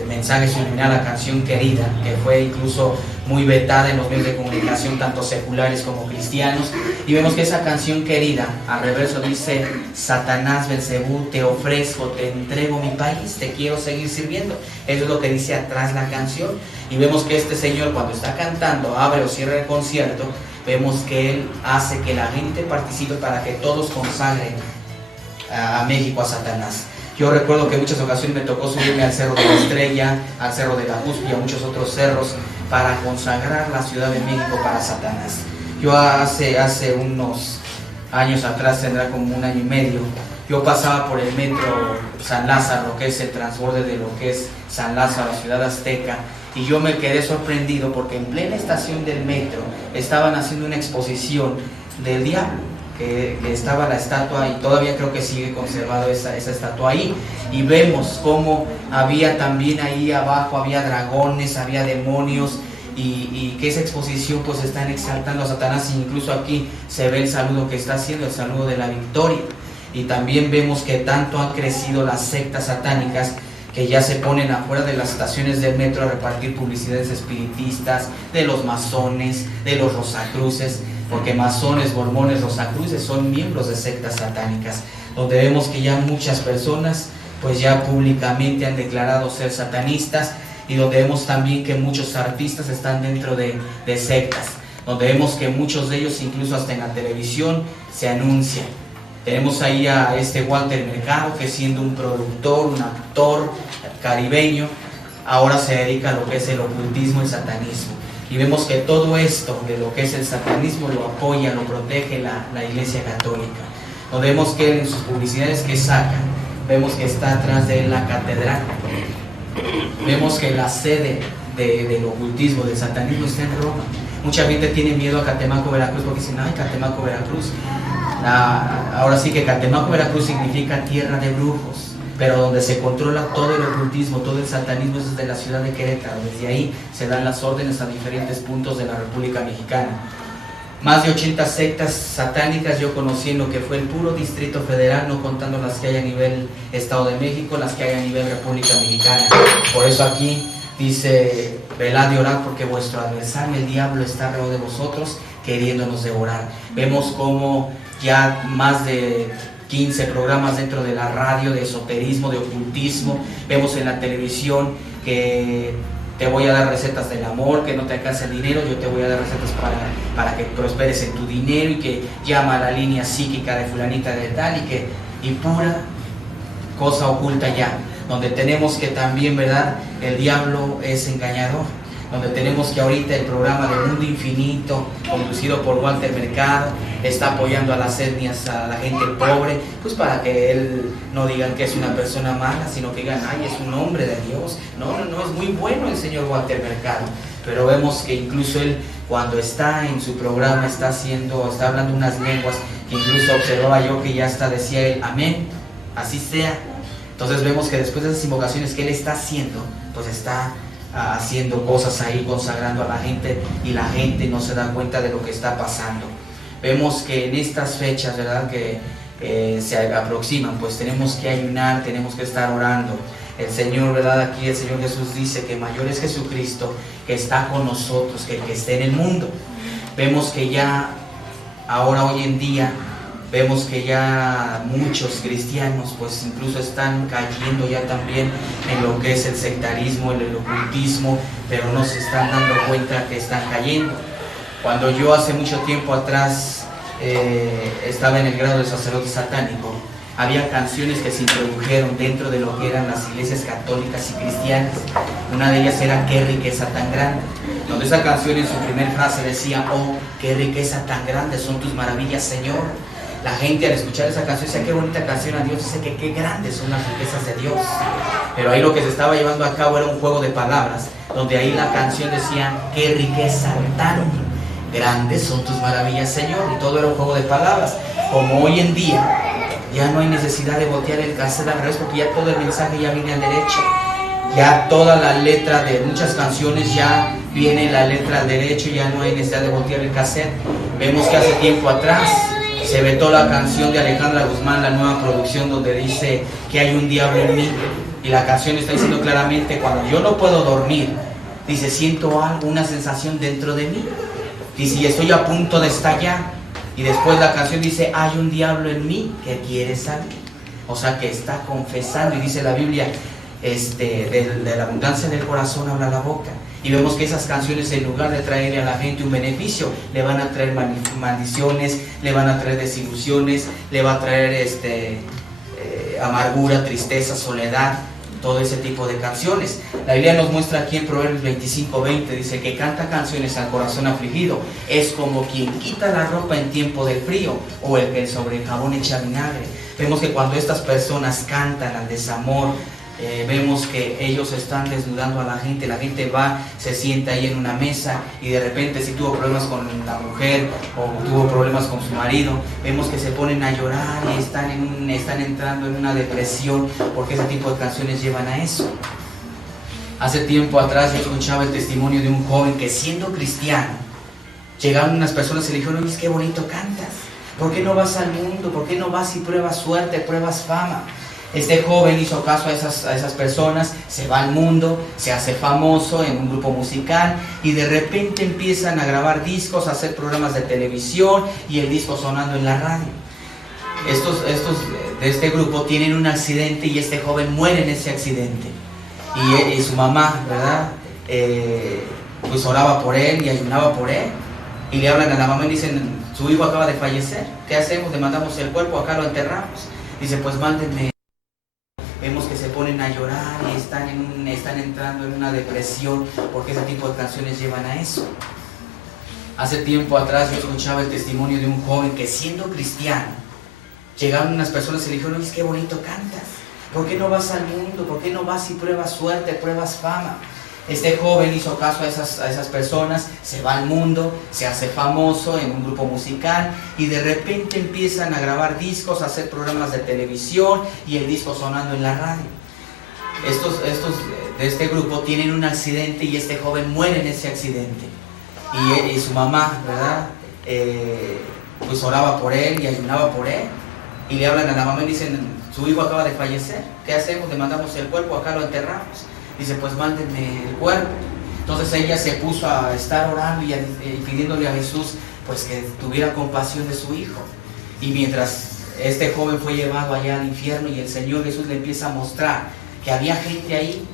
mensaje subliminal, la canción Querida, que fue incluso muy vetada en los medios de comunicación, tanto seculares como cristianos. Y vemos que esa canción Querida, al reverso dice Satanás Belcebú, te ofrezco, te entrego mi país, te quiero seguir sirviendo. Eso es lo que dice atrás la canción. Y vemos que este señor, cuando está cantando, abre o cierra el concierto, vemos que él hace que la gente participe para que todos consagren a México a Satanás. Yo recuerdo que en muchas ocasiones me tocó subirme al Cerro de la Estrella, al Cerro de la Luz y a muchos otros cerros para consagrar la Ciudad de México para Satanás. Yo hace unos años atrás, tendrá como 1 año y medio, yo pasaba por el metro San Lázaro, que es el transborde de lo que es San Lázaro, la ciudad azteca, y yo me quedé sorprendido porque en plena estación del metro estaban haciendo una exposición del diablo. que estaba la estatua, y todavía creo que sigue conservado esa estatua ahí, y vemos cómo había también ahí abajo, había dragones, había demonios, y que esa exposición pues están exaltando a Satanás. Incluso aquí se ve el saludo que está haciendo, el saludo de la victoria. Y también vemos que tanto han crecido las sectas satánicas que ya se ponen afuera de las estaciones del metro a repartir publicidades espiritistas, de los masones, de los rosacruces, porque masones, mormones, rosacruces son miembros de sectas satánicas, donde vemos que ya muchas personas pues ya públicamente han declarado ser satanistas, y donde vemos también que muchos artistas están dentro de sectas, donde vemos que muchos de ellos incluso hasta en la televisión se anuncian. Tenemos ahí a Walter Mercado, que siendo un productor, un actor caribeño, ahora se dedica a lo que es el ocultismo y satanismo. Y vemos que todo esto de lo que es el satanismo lo apoya, lo protege la Iglesia Católica. Donde vemos que en sus publicidades que sacan, vemos que está atrás de la catedral. Vemos que la sede del ocultismo, del satanismo, está en Roma. Mucha gente tiene miedo a Catemaco, Veracruz, porque dicen, ay, Catemaco, Veracruz. Ahora sí que Catemaco, Veracruz significa tierra de brujos, pero donde se controla todo el ocultismo, todo el satanismo es desde la ciudad de Querétaro. Desde ahí se dan las órdenes a diferentes puntos de la República Mexicana. Más de 80 sectas satánicas yo conocí en lo que fue el puro Distrito Federal, no contando las que hay a nivel Estado de México, las que hay a nivel República Mexicana. Por eso aquí dice, velad y orad, porque vuestro adversario, el diablo, está alrededor de vosotros, queriéndonos devorar. Vemos cómo ya más de 15 programas dentro de la radio de esoterismo, de ocultismo. Vemos en la televisión que te voy a dar recetas del amor, que no te alcance el dinero, yo te voy a dar recetas para que prosperes en tu dinero, y que llama a la línea psíquica de fulanita de tal, y pura cosa oculta ya, donde tenemos que también, ¿verdad?, el diablo es engañador, donde tenemos que ahorita el programa de Mundo Infinito, conducido por Walter Mercado, está apoyando a las etnias, a la gente pobre, pues para que él no digan que es una persona mala, sino que digan, ay, es un hombre de Dios. No, es muy bueno el señor Walter Mercado, pero vemos que incluso él, cuando está en su programa, está hablando unas lenguas, que incluso observaba yo que ya hasta decía él, amén, así sea. Entonces vemos que después de esas invocaciones que él está haciendo, pues está haciendo cosas ahí, consagrando a la gente, y la gente no se da cuenta de lo que está pasando. Vemos que en estas fechas, ¿verdad?, que se aproximan, pues tenemos que ayunar, tenemos que estar orando. El Señor, ¿verdad?, aquí el Señor Jesús dice que mayor es Jesucristo que está con nosotros que el que esté en el mundo. Vemos que ya ahora, hoy en día, vemos que ya muchos cristianos pues incluso están cayendo ya también en lo que es el sectarismo, en el ocultismo, pero no se están dando cuenta que están cayendo. Cuando yo hace mucho tiempo atrás estaba en el grado de sacerdote satánico, había canciones que se introdujeron dentro de lo que eran las iglesias católicas y cristianas. Una de ellas era Qué riqueza tan grande, donde esa canción en su primera frase decía, oh, qué riqueza tan grande son tus maravillas, Señor. La gente al escuchar esa canción decía, qué bonita canción a Dios, dice que qué grandes son las riquezas de Dios. Pero ahí lo que se estaba llevando a cabo era un juego de palabras, donde ahí la canción decía, qué riqueza tan grandes son tus maravillas, Señor. Y todo era un juego de palabras. Como hoy en día ya no hay necesidad de voltear el cassette al revés, porque ya todo el mensaje ya viene al derecho. Ya toda la letra de muchas canciones ya viene la letra al derecho, ya no hay necesidad de voltear el cassette. Vemos que hace tiempo atrás se vetó la canción de Alejandra Guzmán, la nueva producción, donde dice que hay un diablo en mí, y la canción está diciendo claramente, cuando yo no puedo dormir, dice, siento algo, una sensación dentro de mí, dice, y estoy a punto de estallar, y después la canción dice, hay un diablo en mí que quiere salir, o sea que está confesando, y dice la Biblia, de la abundancia del corazón habla la boca. Y vemos que esas canciones, en lugar de traerle a la gente un beneficio, le van a traer maldiciones, le van a traer desilusiones, le va a traer amargura, tristeza, soledad, todo ese tipo de canciones. La Biblia nos muestra aquí en Proverbios 25:20, dice que canta canciones al corazón afligido, es como quien quita la ropa en tiempo de frío, o el que sobre el jabón echa vinagre. Vemos que cuando estas personas cantan al desamor, Vemos que ellos están desnudando a la gente va, se sienta ahí en una mesa y de repente si tuvo problemas con la mujer o tuvo problemas con su marido, vemos que se ponen a llorar y están entrando en una depresión porque ese tipo de canciones llevan a eso. Hace tiempo atrás yo escuchaba el testimonio de un joven que siendo cristiano, llegaron unas personas y le dijeron: oye, qué bonito cantas, ¿por qué no vas al mundo? ¿Por qué no vas y pruebas suerte, pruebas fama? Este joven hizo caso a esas personas, se va al mundo, se hace famoso en un grupo musical y de repente empiezan a grabar discos, a hacer programas de televisión y el disco sonando en la radio. Estos de este grupo tienen un accidente y este joven muere en ese accidente. Y su mamá, ¿verdad? Pues oraba por él y ayunaba por él. Y le hablan a la mamá y dicen: su hijo acaba de fallecer, ¿qué hacemos? Le mandamos el cuerpo, acá lo enterramos. Dice: pues mándenme. Vemos que se ponen a llorar y están entrando en una depresión porque ese tipo de canciones llevan a eso. Hace tiempo atrás yo escuchaba el testimonio de un joven que siendo cristiano, llegaron unas personas y le dijeron: oye, qué bonito cantas, ¿por qué no vas al mundo? ¿Por qué no vas y pruebas suerte, pruebas fama? Este joven hizo caso a esas personas, se va al mundo, se hace famoso en un grupo musical y de repente empiezan a grabar discos, a hacer programas de televisión y el disco sonando en la radio. Estos de este grupo tienen un accidente y este joven muere en ese accidente. Y su mamá, ¿verdad? Pues oraba por él y ayunaba por él. Y le hablan a la mamá y dicen: su hijo acaba de fallecer, ¿qué hacemos? Le mandamos el cuerpo, acá lo enterramos. Dice: pues mándenme el cuerpo. Entonces ella se puso a estar orando y pidiéndole a Jesús pues que tuviera compasión de su hijo. Y mientras este joven fue llevado allá al infierno y el Señor Jesús le empieza a mostrar que había gente ahí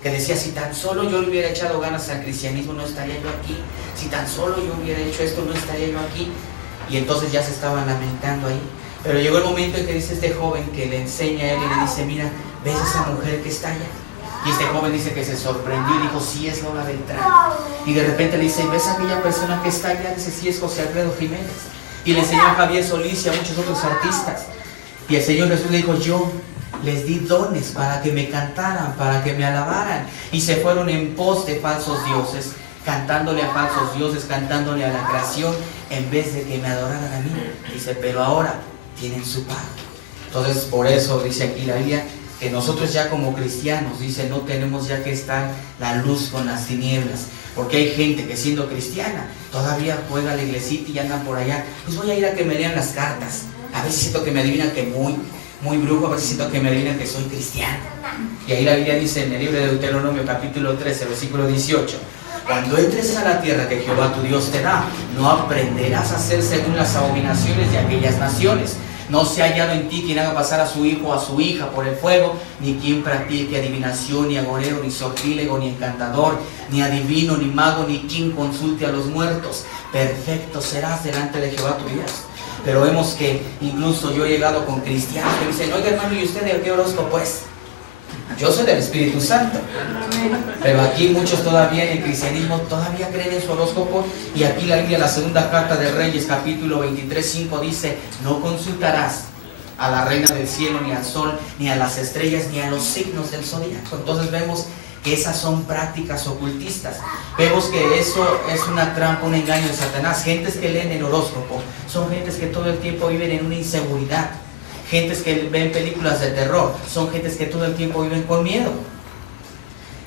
que decía: si tan solo yo le hubiera echado ganas al cristianismo, no estaría yo aquí. Si tan solo yo hubiera hecho esto, no estaría yo aquí. Y entonces ya se estaban lamentando ahí. Pero llegó el momento en que dice este joven que le enseña a él y le dice: mira, ¿ves a esa mujer que está allá? Y este joven dice que se sorprendió y dijo: sí, es Lola Beltrán. Y de repente le dice: ¿ves a aquella persona que está allá? Dice: sí, es José Alfredo Jiménez. Y le enseñó a Javier Solís y a muchos otros artistas. Y el Señor Jesús le dijo: yo les di dones para que me cantaran, para que me alabaran. Y se fueron en pos de falsos dioses, cantándole a falsos dioses, cantándole a la creación, en vez de que me adoraran a mí. Dice: pero ahora tienen su pago. Entonces, por eso dice aquí la Biblia que nosotros ya como cristianos, dice, no tenemos ya que estar la luz con las tinieblas, porque hay gente que siendo cristiana todavía juega a la iglesita y andan por allá: pues voy a ir a que me lean las cartas, a veces siento que me adivinan que muy brujo, a veces siento que me adivinan que soy cristiano. Y ahí la Biblia dice en el libro de Deuteronomio capítulo 13 versículo 18: cuando entres a la tierra que Jehová tu Dios te da, no aprenderás a hacer según las abominaciones de aquellas naciones. No se ha hallado en ti quien haga pasar a su hijo o a su hija por el fuego, ni quien practique adivinación, ni agorero, ni sortílego, ni encantador, ni adivino, ni mago, ni quien consulte a los muertos. Perfecto serás delante de Jehová tu Dios. Pero vemos que incluso yo he llegado con cristianos que dicen: oiga, hermano, ¿y usted de qué horóscopo es? Yo soy del Espíritu Santo. Pero aquí muchos todavía en el cristianismo todavía creen en su horóscopo. Y aquí la Biblia, la segunda carta de Reyes, capítulo 23:5 dice: no consultarás a la reina del cielo, ni al sol, ni a las estrellas, ni a los signos del zodiaco. Entonces vemos que esas son prácticas ocultistas. Vemos que eso es una trampa, un engaño de Satanás. Gentes que leen el horóscopo son gentes que todo el tiempo viven en una inseguridad. Gentes que ven películas de terror son gentes que todo el tiempo viven con miedo.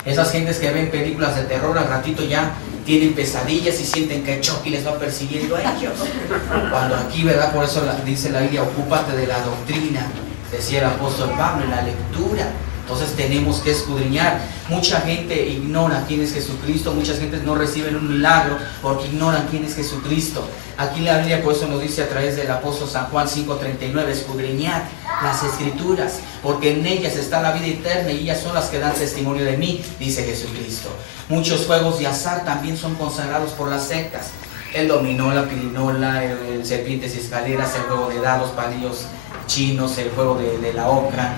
Esas gentes que ven películas de terror al ratito ya tienen pesadillas y sienten que Chucky les va persiguiendo a ellos. Cuando aquí, ¿verdad? Por eso dice la Biblia: ocúpate de la doctrina, decía el apóstol Pablo, en la lectura. Entonces tenemos que escudriñar. Mucha gente ignora quién es Jesucristo, muchas gentes no reciben un milagro porque ignoran quién es Jesucristo. Aquí la Biblia por eso nos dice a través del apóstol San Juan 5:39: escudriñad las Escrituras, porque en ellas está la vida eterna y ellas son las que dan testimonio de mí, dice Jesucristo. Muchos juegos de azar también son consagrados por las sectas: el dominó, la pirinola, el serpientes y escaleras, el juego de dados, palillos chinos, el juego de la oca,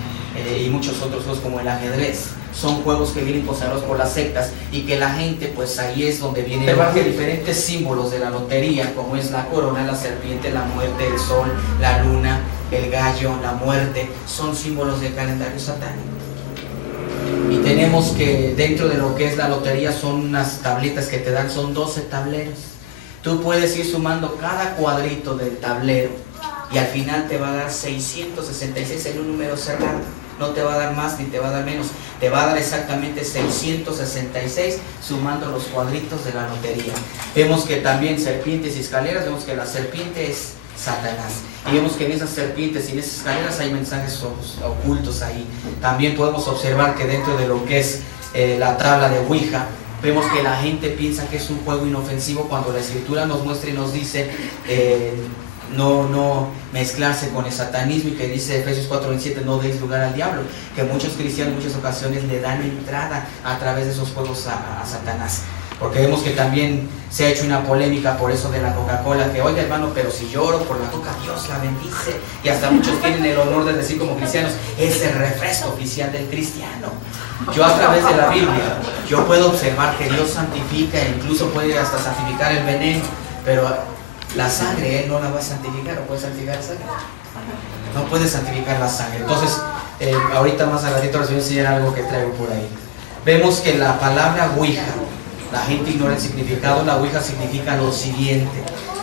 y muchos otros juegos como el ajedrez. Son juegos que vienen consagrados por las sectas y que la gente, pues ahí es donde viene que diferentes símbolos de la lotería, como es la corona, la serpiente, la muerte, el sol, la luna, el gallo, la muerte, son símbolos del calendario satánico. Y tenemos que dentro de lo que es la lotería son unas tabletas que te dan, son 12 tableros. Tú puedes ir sumando cada cuadrito del tablero y al final te va a dar 666 en un número cerrado. No te va a dar más ni te va a dar menos, te va a dar exactamente 666 sumando los cuadritos de la lotería. Vemos que también serpientes y escaleras, vemos que la serpiente es Satanás. Y vemos que en esas serpientes y en esas escaleras hay mensajes ocultos ahí. También podemos observar que dentro de lo que es la tabla de Ouija, vemos que la gente piensa que es un juego inofensivo cuando la Escritura nos muestra y nos dice no mezclarse con el satanismo, y que dice Efesios 4:27, no deis lugar al diablo, que muchos cristianos en muchas ocasiones le dan entrada a través de esos juegos a Satanás. Porque vemos que también se ha hecho una polémica por eso de la Coca-Cola, que oiga hermano, pero si lloro por la Coca, Dios la bendice, y hasta muchos tienen el honor de decir como cristianos, es el refresco oficial del cristiano. Yo a través de la Biblia, yo puedo observar que Dios santifica e incluso puede hasta santificar el veneno, pero la sangre Él no la va a santificar. ¿O puede santificar la sangre? No puede santificar la sangre. Entonces, ahorita más al ratito les voy a enseñar algo que traigo por ahí. Vemos que la palabra Ouija, la gente ignora el significado. La Ouija significa lo siguiente.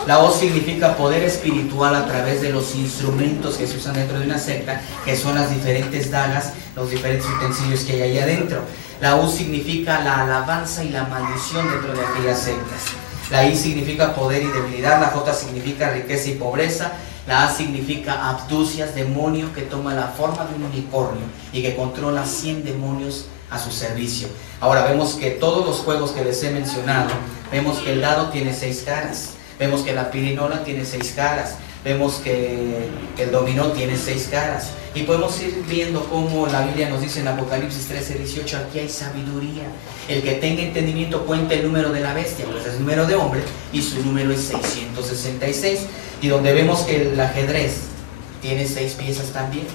La O significa poder espiritual a través de los instrumentos que se usan dentro de una secta, que son las diferentes dagas, los diferentes utensilios que hay ahí adentro. La U significa la alabanza y la maldición dentro de aquellas sectas. La I significa poder y debilidad. La J significa riqueza y pobreza. La A significa abducias, demonio que toma la forma de un unicornio y que controla 100 demonios a su servicio. Ahora vemos que todos los juegos que les he mencionado, vemos que el dado tiene 6 caras, vemos que la pirinola tiene 6 caras, vemos que el dominó tiene 6 caras, y podemos ir viendo cómo la Biblia nos dice en Apocalipsis 13:18, aquí hay sabiduría. El que tenga entendimiento cuenta el número de la bestia, pues es el número de hombre, y su número es 666. Y donde vemos que el ajedrez tiene 6 piezas también.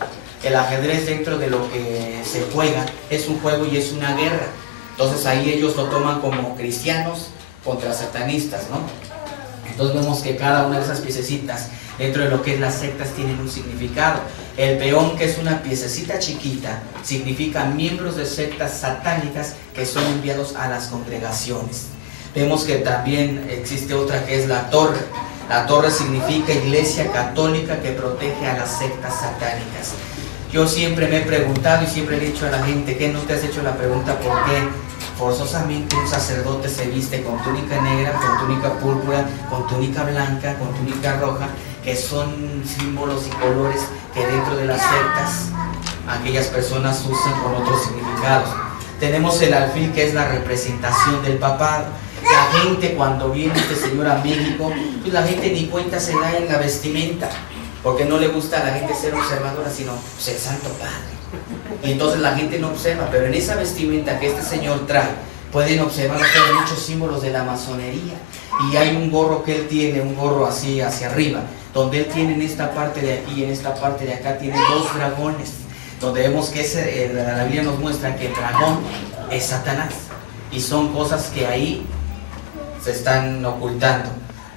El ajedrez, dentro de lo que se juega, es un juego y es una guerra. Entonces ahí ellos lo toman como cristianos contra satanistas, ¿no? Entonces vemos que cada una de esas piececitas dentro de lo que es las sectas tienen un significado. El peón, que es una piececita chiquita, significa miembros de sectas satánicas que son enviados a las congregaciones. Vemos que también existe otra que es la torre. La torre significa iglesia católica que protege a las sectas satánicas. Yo siempre me he preguntado y siempre le he dicho a la gente, ¿qué no te has hecho la pregunta por qué forzosamente un sacerdote se viste con túnica negra, con túnica púrpura, con túnica blanca, con túnica roja, que son símbolos y colores que dentro de las sectas aquellas personas usan con otros significados? Tenemos el alfil, que es la representación del papado. La gente, cuando viene este señor a México, pues la gente ni cuenta se da en la vestimenta, porque no le gusta a la gente ser observadora, sino pues, el Santo Padre. Y entonces la gente no observa, pero en esa vestimenta que este señor trae, pueden observar ustedes muchos símbolos de la masonería. Y hay un gorro que él tiene, un gorro así hacia arriba, donde él tiene en esta parte de aquí y en esta parte de acá tiene 2 dragones, donde vemos que la Biblia nos muestra que el dragón es Satanás, y son cosas que ahí se están ocultando.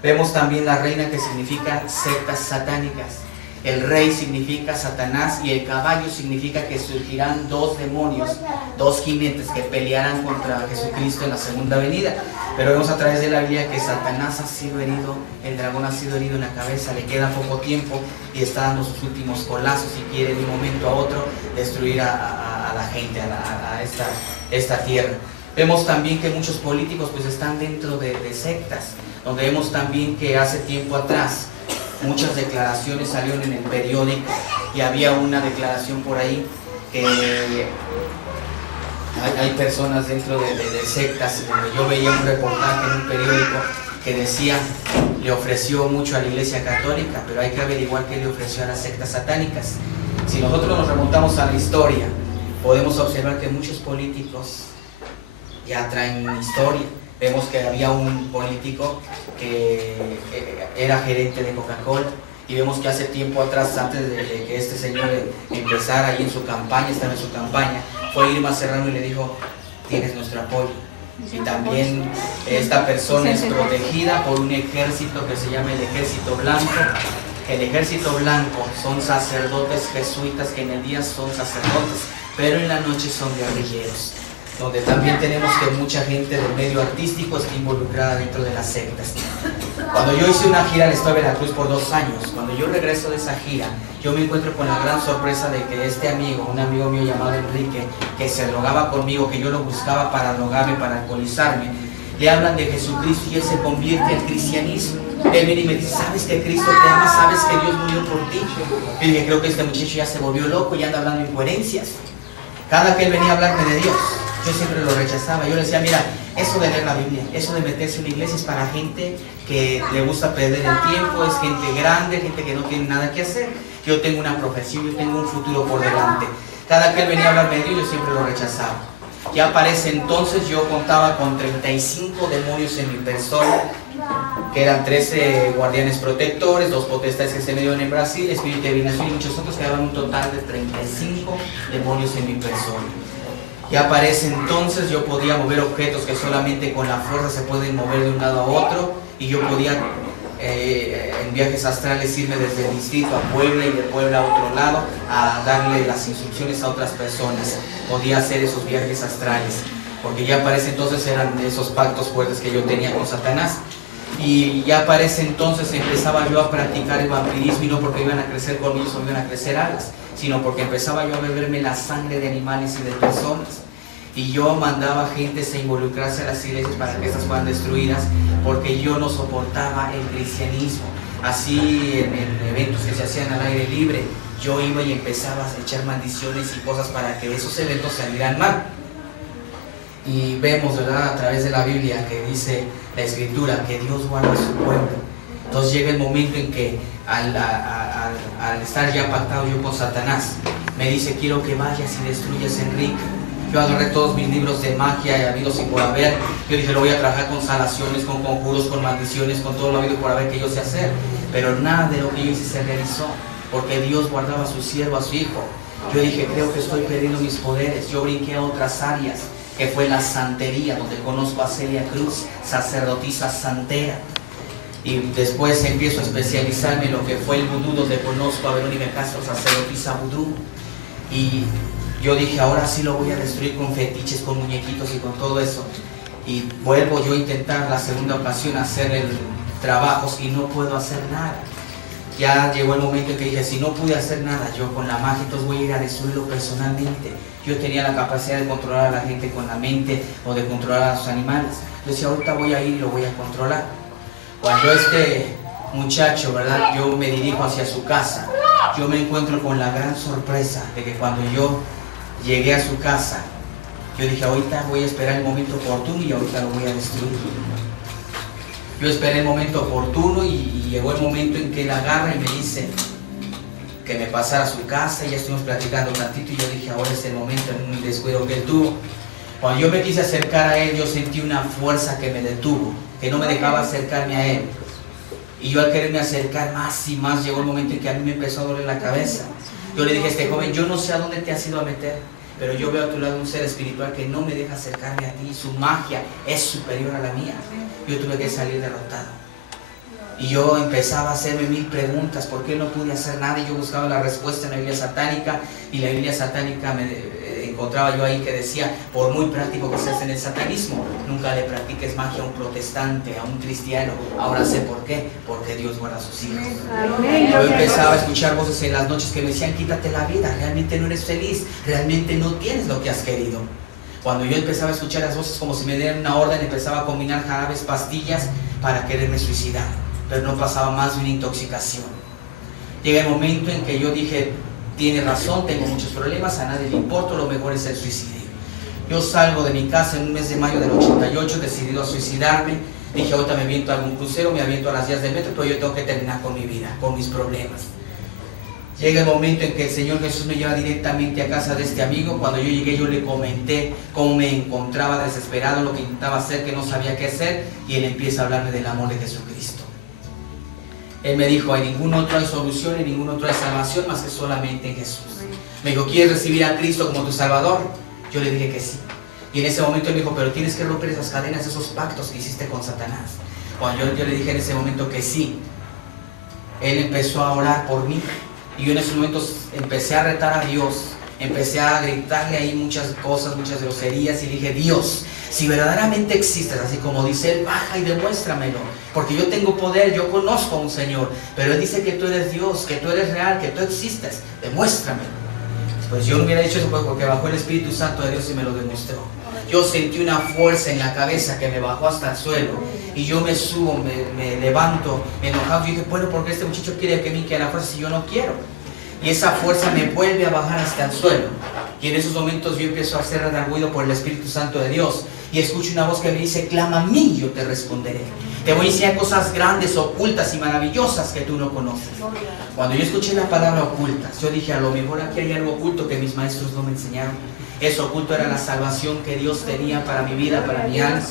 Vemos también la reina, que significa sectas satánicas. El rey significa Satanás, y el caballo significa que surgirán 2 demonios, 2 jinetes que pelearán contra Jesucristo en la segunda venida. Pero vemos a través de la Biblia que Satanás ha sido herido, el dragón ha sido herido en la cabeza, le queda poco tiempo y está dando sus últimos colazos y quiere de un momento a otro destruir a la gente, a esta tierra. Vemos también que muchos políticos pues están dentro de sectas, donde vemos también que hace tiempo atrás muchas declaraciones salieron en el periódico, y había una declaración por ahí que hay personas dentro de sectas, donde yo veía un reportaje en un periódico que decía, le ofreció mucho a la Iglesia Católica, pero hay que averiguar qué le ofreció a las sectas satánicas. Si nosotros nos remontamos a la historia, podemos observar que muchos políticos ya traen historia. Vemos que había un político que era gerente de Coca-Cola, y vemos que hace tiempo atrás, antes de que este señor empezara ahí en su campaña, estaba en su campaña, fue Irma Serrano y le dijo, tienes nuestro apoyo. Y también esta persona es protegida por un ejército que se llama el Ejército Blanco. El Ejército Blanco son sacerdotes jesuitas que en el día son sacerdotes, pero en la noche son guerrilleros, donde también tenemos que mucha gente del medio artístico está involucrada dentro de las sectas. Cuando yo hice una gira al estado de Veracruz por 2 años, cuando yo regreso de esa gira, yo me encuentro con la gran sorpresa de que este amigo, un amigo mío llamado Enrique, que se drogaba conmigo, que yo lo buscaba para drogarme, para alcoholizarme, le hablan de Jesucristo y él se convierte al cristianismo. Él viene y me dice, ¿sabes que Cristo te ama? ¿Sabes que Dios murió por ti? Y dije, creo que este muchacho ya se volvió loco y anda hablando incoherencias. Cada que él venía a hablarme de Dios, yo siempre lo rechazaba. Yo le decía, mira, eso de leer la Biblia, eso de meterse en una iglesia es para gente que le gusta perder el tiempo, es gente grande, gente que no tiene nada que hacer. Yo tengo una profesión, yo tengo un futuro por delante. Cada que él venía a hablarme de Dios, yo siempre lo rechazaba. Ya para ese entonces yo contaba con 35 demonios en mi persona, que eran 13 guardianes protectores, 2 potestades que se me dieron en Brasil, espíritu de adivinación y muchos otros, que daban un total de 35 demonios en mi persona. Ya para ese entonces yo podía mover objetos que solamente con la fuerza se pueden mover de un lado a otro, y yo podía en viajes astrales irme desde el distrito a Puebla y de Puebla a otro lado a darle las instrucciones a otras personas. Podía hacer esos viajes astrales, porque ya para ese entonces eran esos pactos fuertes que yo tenía con Satanás. Y ya para ese entonces empezaba yo a practicar el vampirismo, y no porque iban a crecer colmillos o iban a crecer alas, sino porque empezaba yo a beberme la sangre de animales y de personas. Y yo mandaba gente a involucrarse a las iglesias para que estas fueran destruidas, porque yo no soportaba el cristianismo. Así en eventos que se hacían al aire libre, yo iba y empezaba a echar maldiciones y cosas para que esos eventos salieran mal. Y vemos, ¿verdad?, a través de la Biblia, que dice la Escritura que Dios guarda a su pueblo. Entonces llega el momento en que al estar ya pactado yo con Satanás, me dice, quiero que vayas y destruyas a Enrique. Yo agarré todos mis libros de magia, habidos y por haber. Yo dije, lo voy a trabajar con sanaciones, con conjuros, con maldiciones, con todo lo habido y por haber que yo sé hacer. Pero nada de lo que yo hice se realizó, porque Dios guardaba a su siervo, a su hijo. Yo dije, creo que estoy perdiendo mis poderes. Yo brinqué a otras áreas, que fue la santería, donde conozco a Celia Cruz, sacerdotisa santera. Y después empiezo a especializarme en lo que fue el vudú, donde conozco a Verónica Castro, sacerdotisa vudú. Y yo dije, ahora sí lo voy a destruir con fetiches, con muñequitos y con todo eso. Y vuelvo yo a intentar la segunda ocasión hacer el trabajo y no puedo hacer nada. Ya llegó el momento en que dije, si no pude hacer nada yo con la magia, entonces voy a ir a destruirlo personalmente. Yo tenía la capacidad de controlar a la gente con la mente o de controlar a los animales. Yo decía, ahorita voy a ir y lo voy a controlar. Cuando este muchacho, ¿verdad?, yo me dirijo hacia su casa, yo me encuentro con la gran sorpresa de que cuando yo llegué a su casa, yo dije, ahorita voy a esperar el momento oportuno y ahorita lo voy a destruir. Yo esperé el momento oportuno y llegó el momento en que él agarra y me dice que me pasara a su casa, y ya estuvimos platicando tantito, y yo dije, ahora es el momento, en un descuido que él tuvo. Cuando yo me quise acercar a él, yo sentí una fuerza que me detuvo, que no me dejaba acercarme a él. Y yo al quererme acercar más y más, llegó el momento en que a mí me empezó a doler la cabeza. Yo le dije a este joven, yo no sé a dónde te has ido a meter, pero yo veo a tu lado un ser espiritual que no me deja acercarme a ti. Su magia es superior a la mía. Yo tuve que salir derrotado. Y yo empezaba a hacerme 1000 preguntas, ¿por qué no pude hacer nada? Y yo buscaba la respuesta en la Biblia satánica, y la Biblia satánica encontraba yo ahí que decía, por muy práctico que seas en el satanismo, nunca le practiques magia a un protestante, a un cristiano. Ahora sé por qué, porque Dios guarda a sus hijos. Yo empezaba a escuchar voces en las noches que me decían, quítate la vida, realmente no eres feliz, realmente no tienes lo que has querido. Cuando yo empezaba a escuchar las voces como si me dieran una orden, empezaba a combinar jarabes, pastillas para quererme suicidar, pero no pasaba más de una intoxicación. Llega el momento en que yo dije, tiene razón, tengo muchos problemas, a nadie le importa, lo mejor es el suicidio. Yo salgo de mi casa en un mes de mayo del 88, decidido a suicidarme. Dije, ahorita me aviento a algún crucero, me aviento a las vías del metro, pero yo tengo que terminar con mi vida, con mis problemas. Llega el momento en que el Señor Jesús me lleva directamente a casa de este amigo. Cuando yo llegué, yo le comenté cómo me encontraba desesperado, lo que intentaba hacer, que no sabía qué hacer, y él empieza a hablarme del amor de Jesucristo. Él me dijo, hay ningún otro hay solución y ningún otro hay salvación más que solamente en Jesús. Me dijo, ¿quieres recibir a Cristo como tu Salvador? Yo le dije que sí. Y en ese momento él me dijo, pero tienes que romper esas cadenas, esos pactos que hiciste con Satanás. Cuando yo le dije en ese momento que sí, él empezó a orar por mí. Y yo en esos momentos empecé a retar a Dios empecé a gritarle ahí muchas cosas, muchas groserías, y le dije: Dios, si verdaderamente existes, así como dice él, baja y demuéstramelo, porque yo tengo poder, yo conozco a un Señor, pero Él dice que tú eres Dios, que tú eres real, que tú existes, demuéstramelo. Pues yo no hubiera dicho eso porque bajó el Espíritu Santo de Dios y me lo demostró. Yo sentí una fuerza en la cabeza que me bajó hasta el suelo, y yo me subo, me levanto, enojado. Yo dije: bueno, porque este muchacho quiere que me quede a la fuerza si yo no quiero. Y esa fuerza me vuelve a bajar hasta el suelo. Y en esos momentos yo empiezo a ser redarguido por el Espíritu Santo de Dios. Y escucho una voz que me dice: clama a mí, yo te responderé. Te voy a enseñar cosas grandes, ocultas y maravillosas que tú no conoces. Cuando yo escuché la palabra ocultas, yo dije: a lo mejor aquí hay algo oculto que mis maestros no me enseñaron. Eso oculto era la salvación que Dios tenía para mi vida, para mi alma.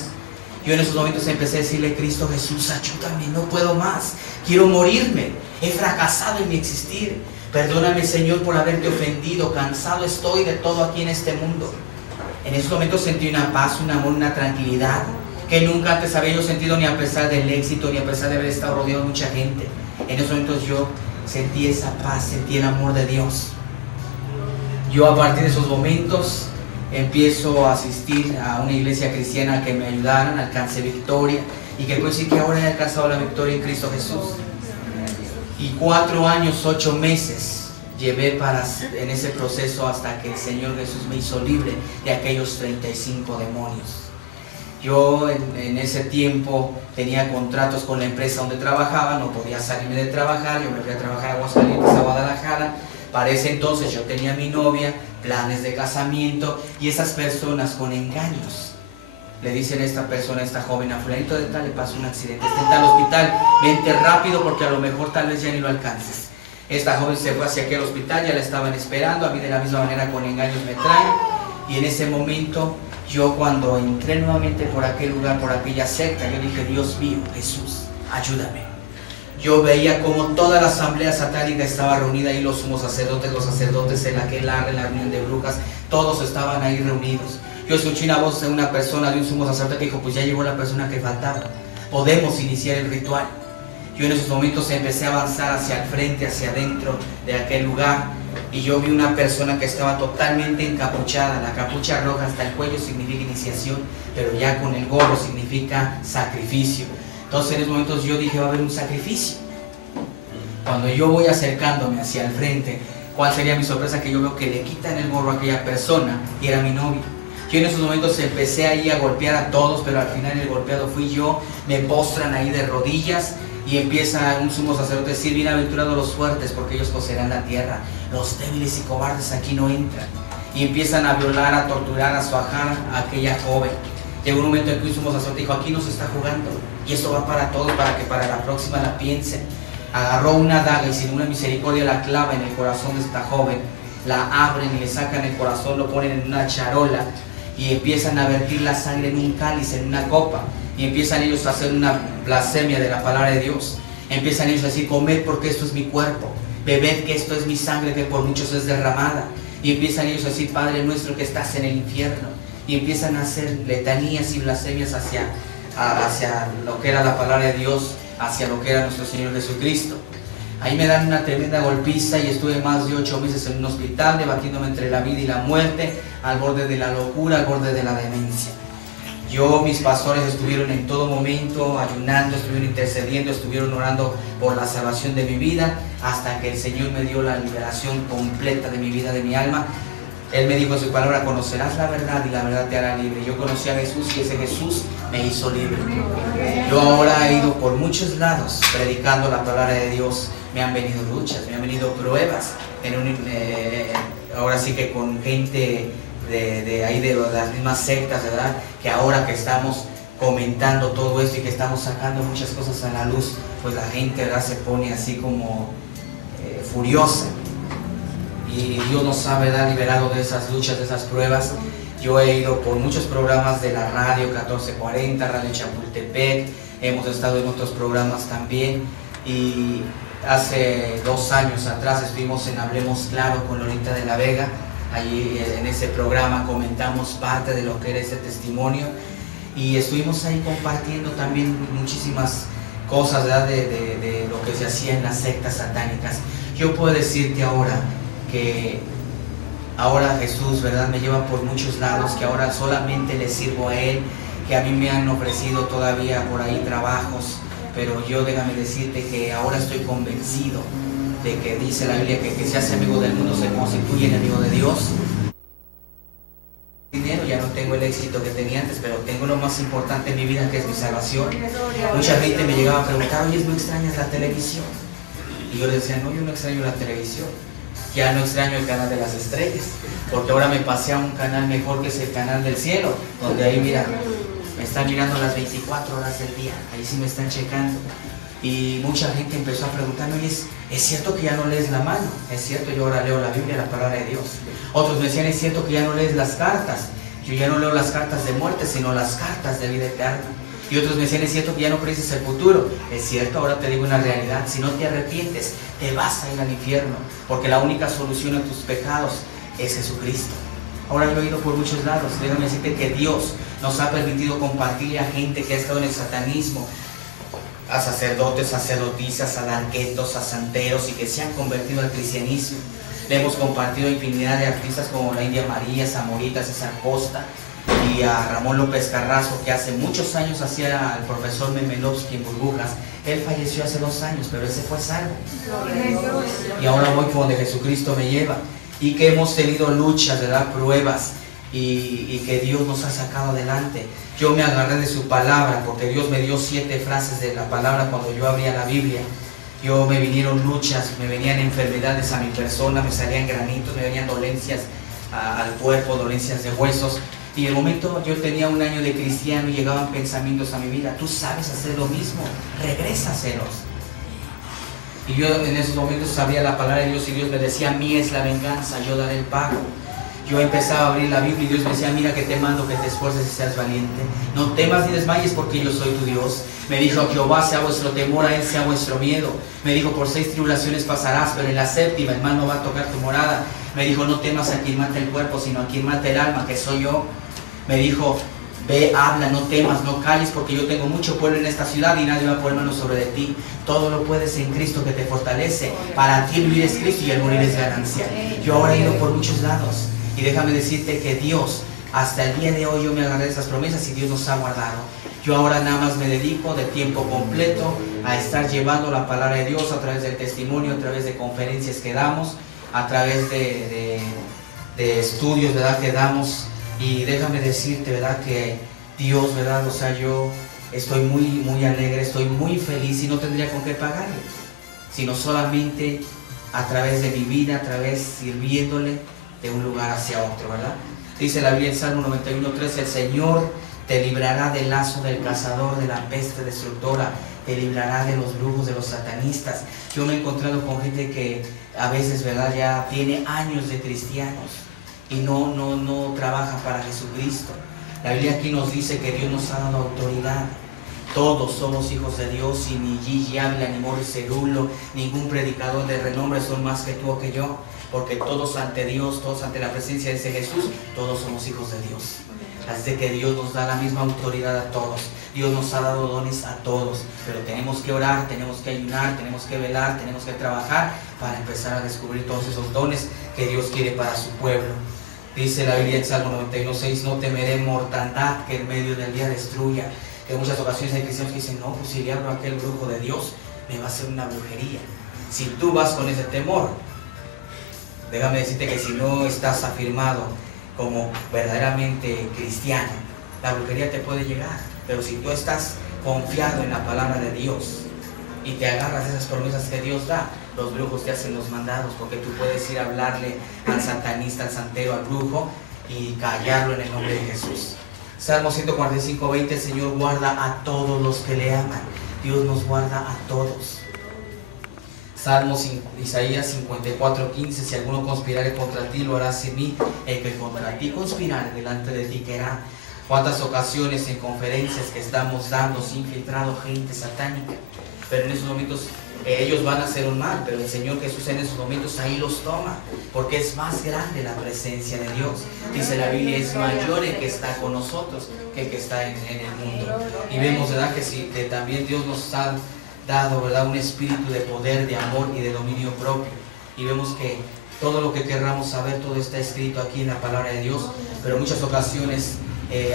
Yo en esos momentos empecé a decirle: Cristo Jesús, ayúdame, no puedo más, quiero morirme, he fracasado en mi existir. Perdóname, Señor, por haberte ofendido, cansado estoy de todo aquí en este mundo. En esos momentos sentí una paz, un amor, una tranquilidad que nunca antes había yo sentido, ni a pesar del éxito, ni a pesar de haber estado rodeado de mucha gente. En esos momentos yo sentí esa paz, sentí el amor de Dios. Yo a partir de esos momentos empiezo a asistir a una iglesia cristiana que me ayudaran, alcancé victoria, y que puedo decir que ahora he alcanzado la victoria en Cristo Jesús. Y 4 años, 8 meses llevé en ese proceso hasta que el Señor Jesús me hizo libre de aquellos 35 demonios. Yo en ese tiempo tenía contratos con la empresa donde trabajaba, no podía salirme de trabajar, yo me fui a trabajar a Aguascalientes, a Guadalajara. Para ese entonces yo tenía mi novia, planes de casamiento, y esas personas con engaños le dicen a esta persona, a esta joven: a fulanito de tal le pasó un accidente, está en tal hospital, vente rápido porque a lo mejor tal vez ya ni lo alcances. Esta joven se fue hacia aquel hospital, ya la estaban esperando, a mí de la misma manera con engaños me traen. Y en ese momento, yo cuando entré nuevamente por aquel lugar, por aquella secta, yo dije: Dios mío, Jesús, ayúdame. Yo veía como toda la asamblea satánica estaba reunida ahí, los sumos sacerdotes, los sacerdotes en la reunión de brujas, todos estaban ahí reunidos. Yo escuché una voz de una persona, de un sumo sacerdote, que dijo: pues ya llegó la persona que faltaba, podemos iniciar el ritual. Yo en esos momentos empecé a avanzar hacia el frente, hacia adentro de aquel lugar, y yo vi una persona que estaba totalmente encapuchada. La capucha roja hasta el cuello significa iniciación, pero ya con el gorro significa sacrificio. Entonces en esos momentos yo dije: va a haber un sacrificio. Cuando yo voy acercándome hacia el frente, ¿cuál sería mi sorpresa? Que yo veo que le quitan el gorro a aquella persona, y era mi novia. Yo en esos momentos empecé ahí a golpear a todos, pero al final el golpeado fui yo. Me postran ahí de rodillas, y empieza un sumo sacerdote a decir: bienaventurados los fuertes, porque ellos poseerán la tierra. Los débiles y cobardes aquí no entran. Y empiezan a violar, a torturar, a suajar a aquella joven. Llegó un momento en que un sumo sacerdote dijo: aquí no se está jugando, y esto va para todos, para que para la próxima la piensen. Agarró una daga y sin una misericordia la clava en el corazón de esta joven. La abren y le sacan el corazón, lo ponen en una charola, y empiezan a vertir la sangre en un cáliz, en una copa, y empiezan ellos a hacer una blasfemia de la palabra de Dios. Empiezan ellos a decir: comed porque esto es mi cuerpo, bebed que esto es mi sangre que por muchos es derramada. Y empiezan ellos a decir: Padre nuestro que estás en el infierno. Y empiezan a hacer letanías y blasfemias hacia lo que era la palabra de Dios, hacia lo que era nuestro Señor Jesucristo. Ahí me dan una tremenda golpiza, y estuve más de 8 meses en un hospital, debatiéndome entre la vida y la muerte, al borde de la locura, al borde de la demencia. Mis pastores estuvieron en todo momento ayunando, estuvieron intercediendo, estuvieron orando por la salvación de mi vida, hasta que el Señor me dio la liberación completa de mi vida, de mi alma. Él me dijo en su palabra: conocerás la verdad y la verdad te hará libre. Yo conocí a Jesús, y ese Jesús me hizo libre. Yo ahora he ido por muchos lados predicando la palabra de Dios. Me han venido luchas, me han venido pruebas. Ahora sí que con gente de ahí, de las mismas sectas, ¿verdad? Que ahora que estamos comentando todo esto y que estamos sacando muchas cosas a la luz, pues la gente, ¿verdad?, se pone así como furiosa. Y Dios nos ha, ¿verdad?, liberado de esas luchas, de esas pruebas. Yo he ido por muchos programas de la radio 1440, Radio Chapultepec, hemos estado en otros programas también, y hace 2 años atrás estuvimos en Hablemos Claro con Lolita de la Vega. Allí en ese programa comentamos parte de lo que era ese testimonio, y estuvimos ahí compartiendo también muchísimas cosas, ¿verdad?, de lo que se hacía en las sectas satánicas. Yo puedo decirte ahora que ahora Jesús, ¿verdad?, me lleva por muchos lados, que ahora solamente le sirvo a Él, que a mí me han ofrecido todavía por ahí trabajos, pero yo déjame decirte que ahora estoy convencido de que dice la Biblia que se hace amigo del mundo se constituye enemigo de Dios. Dinero, ya no tengo el éxito que tenía antes, pero tengo lo más importante en mi vida, que es mi salvación. Mucha gente me llegaba a preguntar: oye, ¿no extrañas la televisión? Y yo les decía: no, yo no extraño la televisión, ya no extraño el canal de las estrellas, porque ahora me pasé a un canal mejor, que es el canal del cielo, donde ahí, mira, me están mirando las 24 horas del día, ahí sí me están checando. Y mucha gente empezó a preguntarme: oye, ¿es cierto que ya no lees la mano? Es cierto, yo ahora leo la Biblia, la palabra de Dios. Otros me decían: es cierto que ya no lees las cartas. Yo ya no leo las cartas de muerte, sino las cartas de vida eterna. Y otros me decían: es cierto que ya no predices el futuro. Es cierto, ahora te digo una realidad: si no te arrepientes, te vas a ir al infierno, porque la única solución a tus pecados es Jesucristo. Ahora yo he ido por muchos lados. Déjame decirte que Dios nos ha permitido compartir a gente que ha estado en el satanismo, a sacerdotes, sacerdotisas, a darquetos, a santeros, y que se han convertido al cristianismo. Le hemos compartido a infinidad de artistas como la India María, Zamorita, César Costa, y a Ramón López Carrasco, que hace muchos años hacía al profesor Memelovsky en Burbujas. Él falleció hace 2 años, pero ese fue salvo. Y ahora voy por donde Jesucristo me lleva. Y que hemos tenido luchas, ¿verdad?, pruebas, y que Dios nos ha sacado adelante. Yo me agarré de su palabra, porque Dios me dio 7 frases de la palabra cuando yo abría la Biblia. Me vinieron luchas, me venían enfermedades a mi persona, me salían granitos, me venían dolencias al cuerpo, dolencias de huesos. Y el momento yo tenía 1 año de cristiano y llegaban pensamientos a mi vida: tú sabes hacer lo mismo, regrésaselos. Y yo en esos momentos sabía la palabra de Dios, y Dios me decía: mía es la venganza, yo daré el pago. Yo empezaba a abrir la Biblia y Dios me decía: mira que te mando que te esfuerces y seas valiente. No temas ni desmayes, porque yo soy tu Dios. Me dijo: a Jehová sea vuestro temor, a Él sea vuestro miedo. Me dijo: por 6 tribulaciones pasarás, pero en la 7ª el mal no va a tocar tu morada. Me dijo: no temas a quien mata el cuerpo, sino a quien mata el alma, que soy yo. Me dijo: ve, habla, no temas, no calles, porque yo tengo mucho pueblo en esta ciudad y nadie va a poner mano sobre de ti. Todo lo puedes en Cristo que te fortalece. Para ti el vivir es Cristo y el morir es ganancia. Yo ahora he ido por muchos lados, y déjame decirte que Dios, hasta el día de hoy, yo me agarré de esas promesas y Dios nos ha guardado. Yo ahora nada más me dedico de tiempo completo a estar llevando la palabra de Dios a través del testimonio, a través de conferencias que damos, a través de estudios, ¿verdad?, que damos. Y déjame decirte, ¿verdad?, que Dios, ¿verdad?, o sea, yo estoy muy, muy alegre, estoy muy feliz, y no tendría con qué pagarle, sino solamente a través de mi vida, a través sirviéndole de un lugar hacia otro, ¿verdad? Dice la Biblia en Salmo 91:3: el Señor te librará del lazo del cazador, de la peste destructora, te librará de los brujos, de los satanistas. Yo me he encontrado con gente que a veces, ¿verdad?, ya tiene años de cristianos y no trabaja para Jesucristo. La Biblia aquí nos dice que Dios nos ha dado autoridad. Todos somos hijos de Dios, y ni Gigi Ávila, ni Morris Cerulo, ningún predicador de renombre son más que tú o que yo, porque todos ante Dios, todos ante la presencia de ese Jesús, todos somos hijos de Dios. Así que Dios nos da la misma autoridad a todos. Dios nos ha dado dones a todos, pero tenemos que orar, tenemos que ayunar, tenemos que velar, tenemos que trabajar para empezar a descubrir todos esos dones que Dios quiere para su pueblo. Dice la Biblia en Salmo 91:6: no temeré mortandad que en medio del día destruya. Que en muchas ocasiones hay cristianos que dicen: no, pues si le hablo a aquel brujo de Dios, me va a hacer una brujería. Si tú vas con ese temor, déjame decirte que si no estás afirmado como verdaderamente cristiano, la brujería te puede llegar. Pero si tú estás confiado en la palabra de Dios y te agarras de esas promesas que Dios da, los brujos te hacen los mandados, porque tú puedes ir a hablarle al satanista, al santero, al brujo, y callarlo en el nombre de Jesús. Salmo 145:20: el Señor guarda a todos los que le aman. Dios nos guarda a todos. Isaías 54:15: si alguno conspirare contra ti, lo hará sin mí. El que contra ti conspirare, delante de ti quedará. ¿Cuántas ocasiones en conferencias que estamos dando se ha infiltrado gente satánica? Pero en esos momentos ellos van a hacer un mal, pero el Señor Jesús en esos momentos ahí los toma, porque es más grande la presencia de Dios. Dice la Biblia: es mayor el que está con nosotros que el que está en el mundo. Y vemos, ¿verdad?, que también Dios nos ha dado, ¿verdad?, un espíritu de poder, de amor y de dominio propio. Y vemos que todo lo que querramos saber, todo está escrito aquí en la palabra de Dios, pero en muchas ocasiones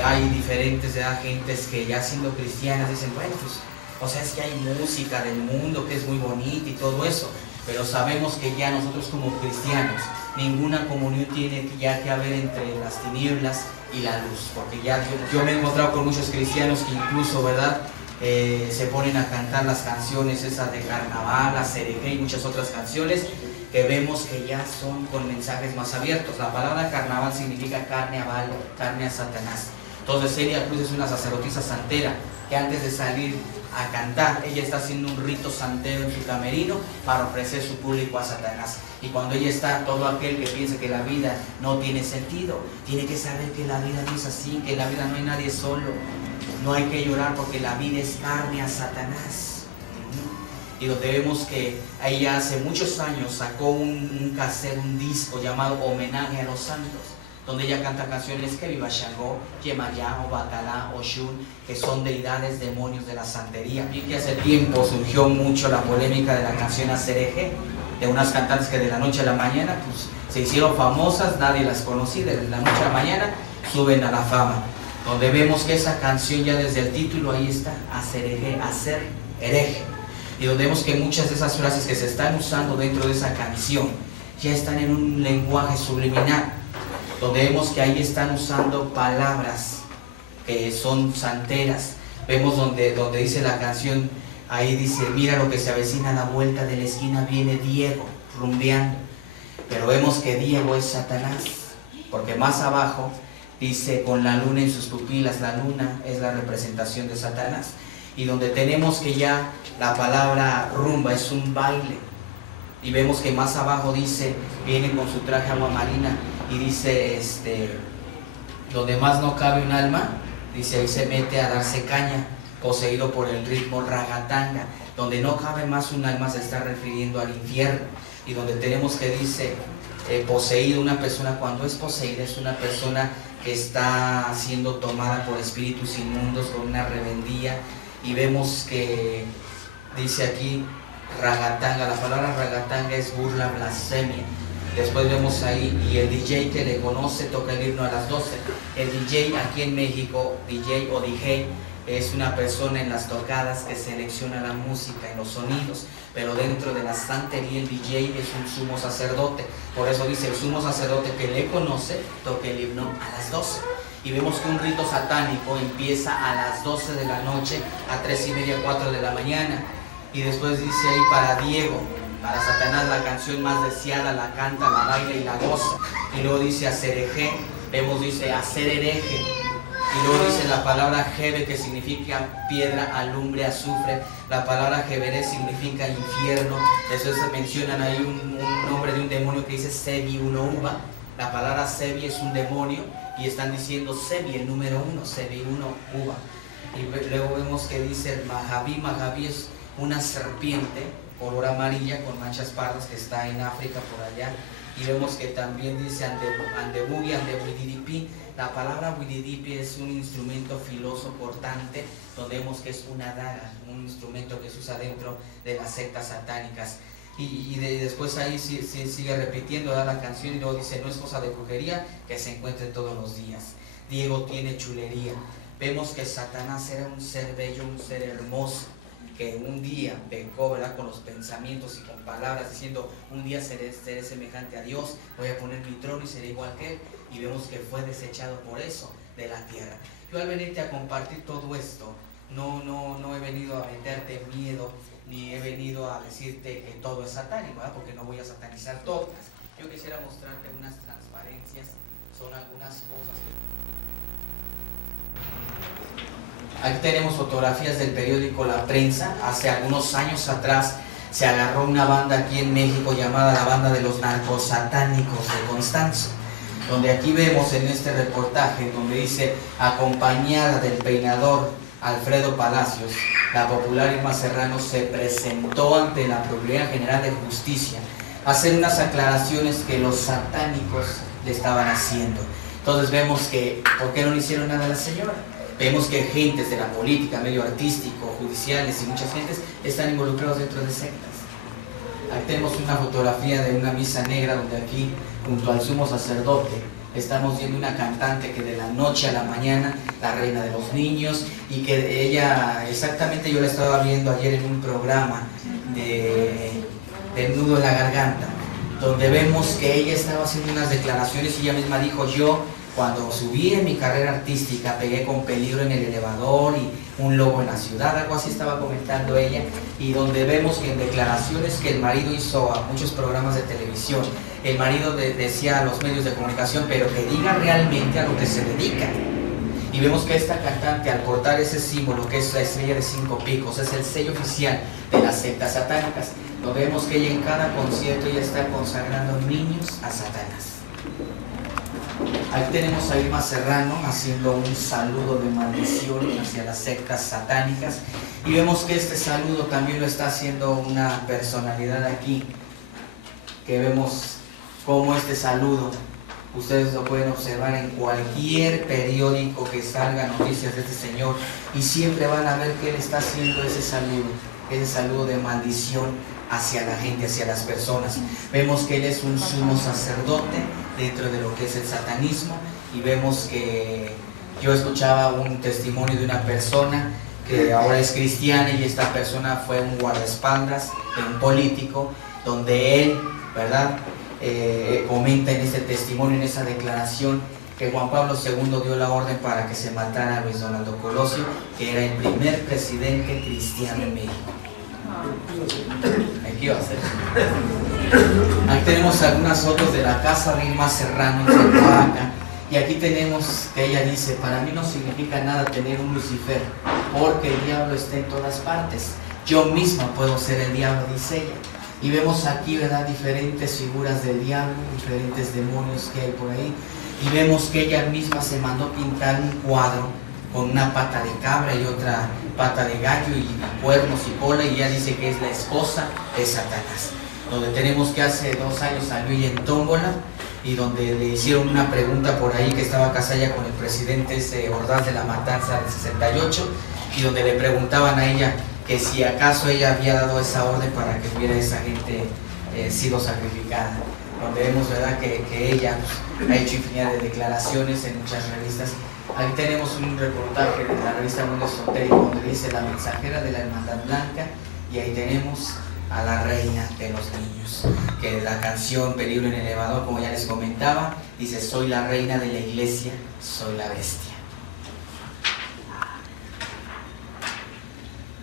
hay diferentes gentes que ya siendo cristianas dicen, bueno, pues, o sea, es que hay música del mundo que es muy bonita y todo eso, pero sabemos que ya nosotros como cristianos, ninguna comunión tiene ya que haber entre las tinieblas y la luz, porque ya yo me he encontrado con muchos cristianos que incluso, ¿verdad?, se ponen a cantar las canciones esas de carnaval, la cereje y muchas otras canciones que vemos que ya son con mensajes más abiertos. La palabra carnaval significa carne a Baal, carne a Satanás. Entonces Celia Cruz es una sacerdotisa santera que antes de salir a cantar, ella está haciendo un rito santero en su camerino para ofrecer su público a Satanás. Y cuando ella está, todo aquel que piensa que la vida no tiene sentido, tiene que saber que la vida no es así, que en la vida no hay nadie solo. No hay que llorar porque la vida es carne a Satanás. Y donde vemos que ella hace muchos años sacó un cassette, un disco llamado Homenaje a los Santos, donde ella canta canciones que Viva Shango, Yemayá, Obacalá, Oshun, que son deidades, demonios de la santería. Y que hace tiempo surgió mucho la polémica de la canción Acereje, de unas cantantes que de la noche a la mañana pues, se hicieron famosas, nadie las conocía, de la noche a la mañana suben a la fama. Donde vemos que esa canción ya desde el título ahí está, Acereje, hacer hereje. Y donde vemos que muchas de esas frases que se están usando dentro de esa canción ya están en un lenguaje subliminal. Donde vemos que ahí están usando palabras que son santeras. Vemos donde dice la canción, ahí dice, mira lo que se avecina a la vuelta de la esquina, viene Diego rumbeando. Pero vemos que Diego es Satanás, porque más abajo dice, con la luna en sus pupilas, la luna es la representación de Satanás. Y donde tenemos que ya la palabra rumba es un baile. Y vemos que más abajo dice, viene con su traje aguamarina y dice, donde más no cabe un alma, dice, ahí se mete a darse caña, poseído por el ritmo ragatanga. Donde no cabe más un alma se está refiriendo al infierno. Y donde tenemos que dice, poseído, una persona cuando es poseída es una persona que está siendo tomada por espíritus inmundos, con una rebeldía. Y vemos que dice aquí ragatanga, la palabra ragatanga es burla, blasfemia. Después vemos ahí, y el DJ que le conoce toca el himno a las 12. El DJ aquí en México, DJ o DJ, es una persona en las tocadas que selecciona la música, en los sonidos, pero dentro de la santería el DJ es un sumo sacerdote. Por eso dice, el sumo sacerdote que le conoce toca el himno a las 12. Y vemos que un rito satánico empieza a las 12 de la noche, a 3:30, 4 de la mañana. Y después dice ahí, para Diego, para Satanás, la canción más deseada, la canta, la baila y la goza. Y luego dice acereje, vemos dice hacer hereje. Y luego dice la palabra jebe, que significa piedra, alumbre, azufre. La palabra jeberé significa infierno. Después se mencionan ahí un nombre de un demonio que dice Sebi, uno uva. La palabra Sebi es un demonio y están diciendo Sebi, el número 1, Sebi, 1 uva. Y luego vemos que dice Mahaví. Mahaví es una serpiente color amarilla con manchas pardas que está en África por allá. Y vemos que también dice Andebugi, Andebuididipi. La palabra Wididipi es un instrumento filoso cortante, donde vemos que es una daga, un instrumento que se usa dentro de las sectas satánicas. Y después ahí sigue repitiendo la canción y luego dice, no es cosa de brujería que se encuentre todos los días. Diego tiene chulería. Vemos que Satanás era un ser bello, un ser hermoso, que un día pecó, ¿verdad?, con los pensamientos y con palabras, diciendo, un día seré semejante a Dios, voy a poner mi trono y seré igual que Él. Y vemos que fue desechado por eso de la tierra. Yo al venirte a compartir todo esto, no he venido a meterte miedo, ni he venido a decirte que todo es satánico, ¿verdad?, porque no voy a satanizar todas. Yo quisiera mostrarte unas transparencias, son algunas cosas. Aquí tenemos fotografías del periódico La Prensa. Hace algunos años atrás se agarró una banda aquí en México llamada la Banda de los Narcosatánicos de Constanzo, donde aquí vemos en este reportaje, donde dice, acompañada del peinador Alfredo Palacios, la popular Irma Serrano se presentó ante la Procuraduría General de Justicia a hacer unas aclaraciones que los satánicos le estaban haciendo. Entonces vemos que, ¿por qué no le hicieron nada a la señora? Vemos que gentes de la política, medio artístico, judiciales y muchas gentes están involucrados dentro de sectas. Aquí tenemos una fotografía de una misa negra donde aquí, junto al sumo sacerdote, estamos viendo una cantante que de la noche a la mañana, la reina de los niños, y que ella, exactamente yo la estaba viendo ayer en un programa de Nudo en la Garganta, donde vemos que ella estaba haciendo unas declaraciones y ella misma dijo: yo cuando subí en mi carrera artística pegué con peligro en el elevador y un lobo en la ciudad, algo así estaba comentando ella, y donde vemos que en declaraciones que el marido hizo a muchos programas de televisión, el marido decía a los medios de comunicación, pero que diga realmente a lo que se dedica. Y vemos que esta cantante, al portar ese símbolo que es la estrella de 5 picos, es el sello oficial de las sectas satánicas, lo vemos que ella en cada concierto ella está consagrando niños a Satanás. Aquí tenemos a Irma Serrano haciendo un saludo de maldición hacia las sectas satánicas, y vemos que este saludo también lo está haciendo una personalidad aquí, que vemos cómo este saludo ustedes lo pueden observar en cualquier periódico que salga noticias de este señor, y siempre van a ver que él está haciendo ese saludo de maldición hacia la gente, hacia las personas. Vemos que él es un sumo sacerdote dentro de lo que es el satanismo, y vemos que yo escuchaba un testimonio de una persona que ahora es cristiana, y esta persona fue un guardaespaldas de un político, donde él, ¿verdad?, comenta en ese testimonio, en esa declaración, que Juan Pablo II dio la orden para que se matara a Luis Donaldo Colosio, que era el primer presidente cristiano en México. Aquí va a ser. Aquí tenemos algunas fotos de la casa de Irma Serrano en Oaxaca, y aquí tenemos que ella dice: para mí no significa nada tener un Lucifer, porque el diablo está en todas partes, yo misma puedo ser el diablo, dice ella. Y vemos aquí, ¿verdad?, diferentes figuras del diablo, diferentes demonios que hay por ahí, y vemos que ella misma se mandó pintar un cuadro con una pata de cabra y otra pata de gallo y cuernos y cola, y ella dice que es la esposa de Satanás. Donde tenemos que hace 2 años salió ella en tómbola, y donde le hicieron una pregunta por ahí, que estaba casada ya con el presidente Ordaz de la Matanza del 68, y donde le preguntaban a ella que si acaso ella había dado esa orden para que hubiera esa gente sido sacrificada. Donde vemos, ¿verdad?, que ella ha hecho infinidad de declaraciones en muchas revistas. Aquí tenemos un reportaje de la revista Mundo Esotérico, donde dice: la mensajera de la Hermandad Blanca, y ahí tenemos a la reina de los niños, que la canción Peligro en el elevador, como ya les comentaba, dice: soy la reina de la iglesia, soy la bestia.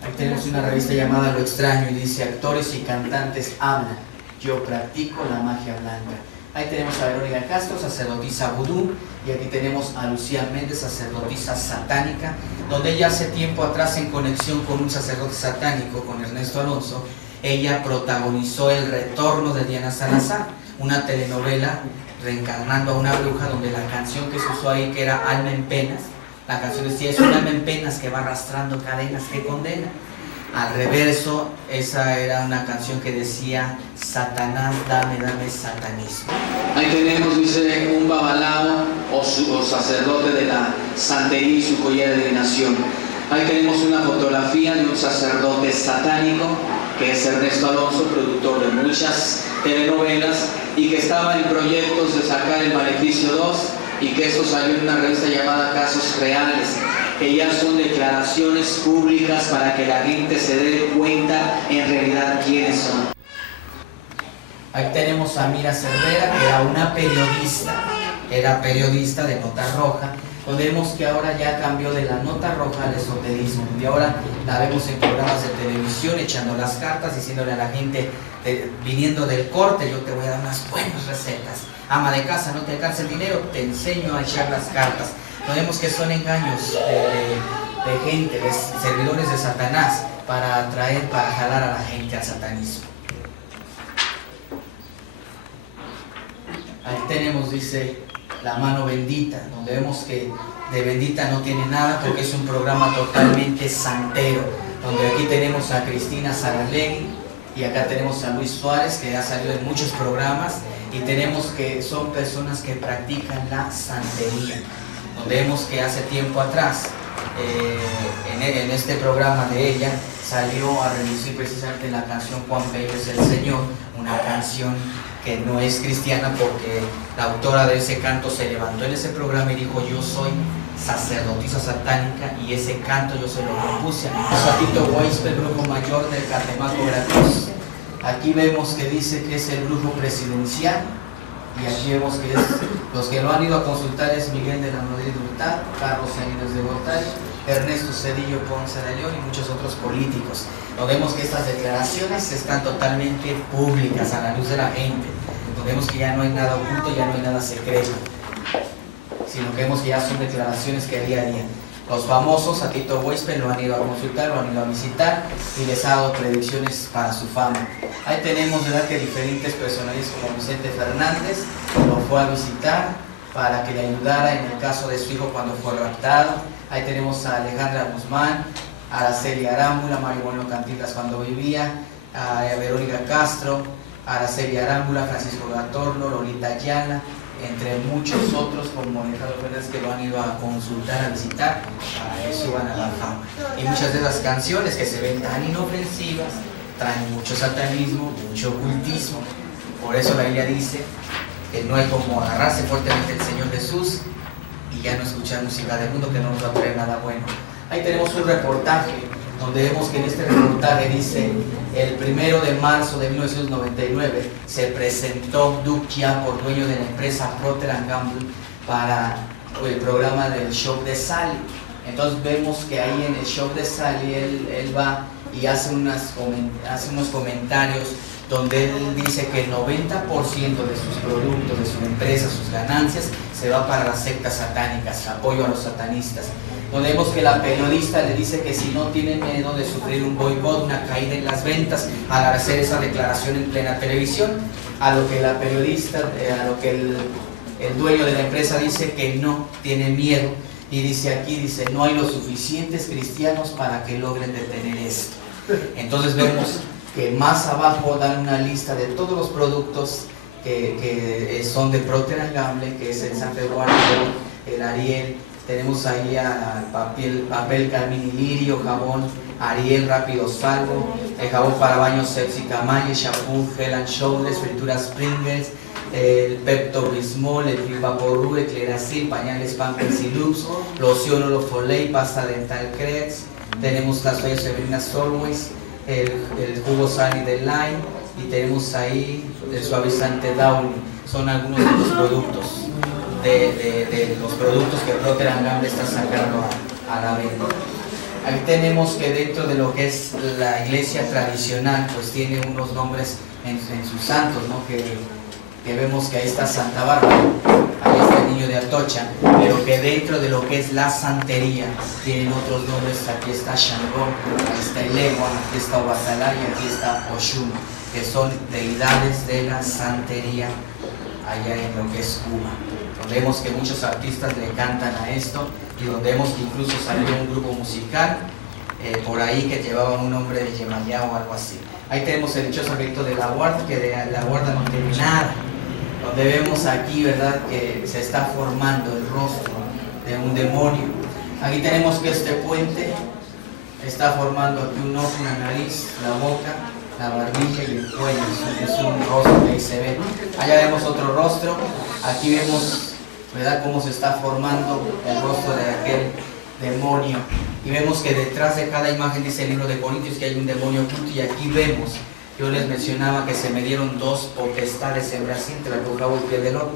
Aquí tenemos una revista llamada Lo Extraño, y dice: actores y cantantes hablan, yo practico la magia blanca. Ahí tenemos a Verónica Castro, sacerdotisa vudú, y aquí tenemos a Lucía Méndez, sacerdotisa satánica, donde ella hace tiempo atrás, en conexión con un sacerdote satánico, con Ernesto Alonso, ella protagonizó El retorno de Diana Salazar, una telenovela reencarnando a una bruja, donde la canción que se usó ahí, que era Alma en Penas, la canción decía: es un alma en penas que va arrastrando cadenas que condena. Al reverso, esa era una canción que decía: Satanás, dame satanismo. Ahí tenemos, dice, un babalao o sacerdote de la santería y su collar de divinación. Ahí tenemos una fotografía de un sacerdote satánico, que es Ernesto Alonso, productor de muchas telenovelas, y que estaba en proyectos de sacar El Maleficio 2, y que esto salió en una revista llamada Casos Reales, que ya son declaraciones públicas para que la gente se dé cuenta en realidad quiénes son. Aquí tenemos a Mira Cervera, que era una periodista de Nota Roja, donde vemos que ahora ya cambió de la nota roja al esoterismo, y ahora la vemos en programas de televisión echando las cartas, diciéndole a la gente, viniendo del corte: yo te voy a dar unas buenas recetas, ama de casa, no te alcanza el dinero, te enseño a echar las cartas. Vemos que son engaños de gente, de servidores de Satanás, para atraer, para jalar a la gente al satanismo. Ahí tenemos, dice, La Mano Bendita, donde vemos que de bendita no tiene nada, porque es un programa totalmente santero, donde aquí tenemos a Cristina Saralegui, y acá tenemos a Luis Suárez, que ha salido en muchos programas, y tenemos que son personas que practican la santería, donde vemos que hace tiempo atrás, en este programa de ella, salió a relucir precisamente la canción Cuán bello es el Señor, una canción que no es cristiana porque la autora de ese canto se levantó en ese programa y dijo: yo soy sacerdotisa satánica y ese canto yo se lo compuse a Tito Weispe, el brujo mayor del Catemaco, Veracruz. Aquí vemos que dice que es el brujo presidencial, y aquí vemos que los que lo han ido a consultar es Miguel de la Madrid Hurtado, Carlos Sáenz de Gortari, Ernesto Cedillo Ponce de León y muchos otros políticos. Lo vemos que estas declaraciones están totalmente públicas a la luz de la gente. Lo vemos que ya no hay nada oculto, ya no hay nada secreto, sino que vemos que ya son declaraciones que día a día. Los famosos a Tito Weispe lo han ido a consultar, lo han ido a visitar y les ha dado predicciones para su fama. Ahí tenemos, ¿verdad?, que diferentes personajes como Vicente Fernández lo fue a visitar para que le ayudara en el caso de su hijo cuando fue raptado. Ahí tenemos a Alejandra Guzmán, a Araceli Arámbula, Mario Bueno Cantinflas cuando vivía, a Verónica Castro, a Araceli Arámbula, Francisco Gatorno, Lolita Ayala, entre muchos otros como Alejandro Fernández, que lo han ido a consultar, a visitar, para que suban a la fama. Y muchas de las canciones que se ven tan inofensivas traen mucho satanismo, mucho ocultismo. Por eso la Biblia dice que no hay como agarrarse fuertemente al Señor Jesús y ya no escuchar música del mundo, que no nos va a traer nada bueno. Ahí tenemos un reportaje donde vemos que en este reportaje dice: el 1 de marzo de 1999 se presentó Duke Yapor, dueño de la empresa Procter & Gamble, para el programa del show de Sally. Entonces vemos que ahí en el show de Sally él va y hace unos comentarios donde él dice que el 90% de sus productos, de su empresa, sus ganancias, se va para las sectas satánicas, apoyo a los satanistas. Donde vemos que la periodista le dice que si no tiene miedo de sufrir un boicot, una caída en las ventas, al hacer esa declaración en plena televisión, a lo que la periodista, a lo que el dueño de la empresa dice que no tiene miedo, y dice aquí, dice: no hay los suficientes cristianos para que logren detener esto. Entonces vemos que más abajo dan una lista de todos los productos que son de Procter & Gamble, que es el San Pedro, el Ariel. Tenemos ahí al papel carmín y lirio, jabón Ariel Rápido Salvo, el jabón para baños Sexy Camalle, shampoo Head and Shoulders, frituras Pringles, el Pepto Bismol, el Vaporub, el Cleracil, pañales Pampers y Lux, loción Olofoley, pasta dental Creds. Tenemos las toallas femeninas Always, el jugo Sunny de Lime, y tenemos ahí el suavizante Downy. Son algunos de los productos de los productos que Procter & Gamble está sacando a la venta. Aquí tenemos que dentro de lo que es la iglesia tradicional, pues tiene unos nombres en sus santos, ¿no? Que vemos que ahí está Santa Bárbara, ahí está el niño de Atocha, pero que dentro de lo que es la santería tienen otros nombres. Aquí está Shango, aquí está Ilegua, aquí está Obatalá y aquí está Oshun, que son deidades de la santería allá en lo que es Cuba. Donde vemos que muchos artistas le cantan a esto, y donde vemos que incluso salió un grupo musical por ahí que llevaba un nombre de Yemayá o algo así. Ahí tenemos el dichoso grito de la guarda, que de la guarda no tiene nada. Donde vemos aquí, ¿verdad?, que se está formando el rostro de un demonio. Aquí tenemos que este puente está formando aquí un ojo, una nariz, la boca, la barbilla y el cuello. Es un rostro que ahí se ve. Allá vemos otro rostro. Aquí vemos, ¿verdad?, cómo se está formando el rostro de aquel demonio. Y vemos que detrás de cada imagen, dice el libro de Corintios, que hay un demonio oculto. Y aquí vemos, yo les mencionaba que se me dieron dos potestades en Brasil, Tlalpujahua y Piel de Lobo.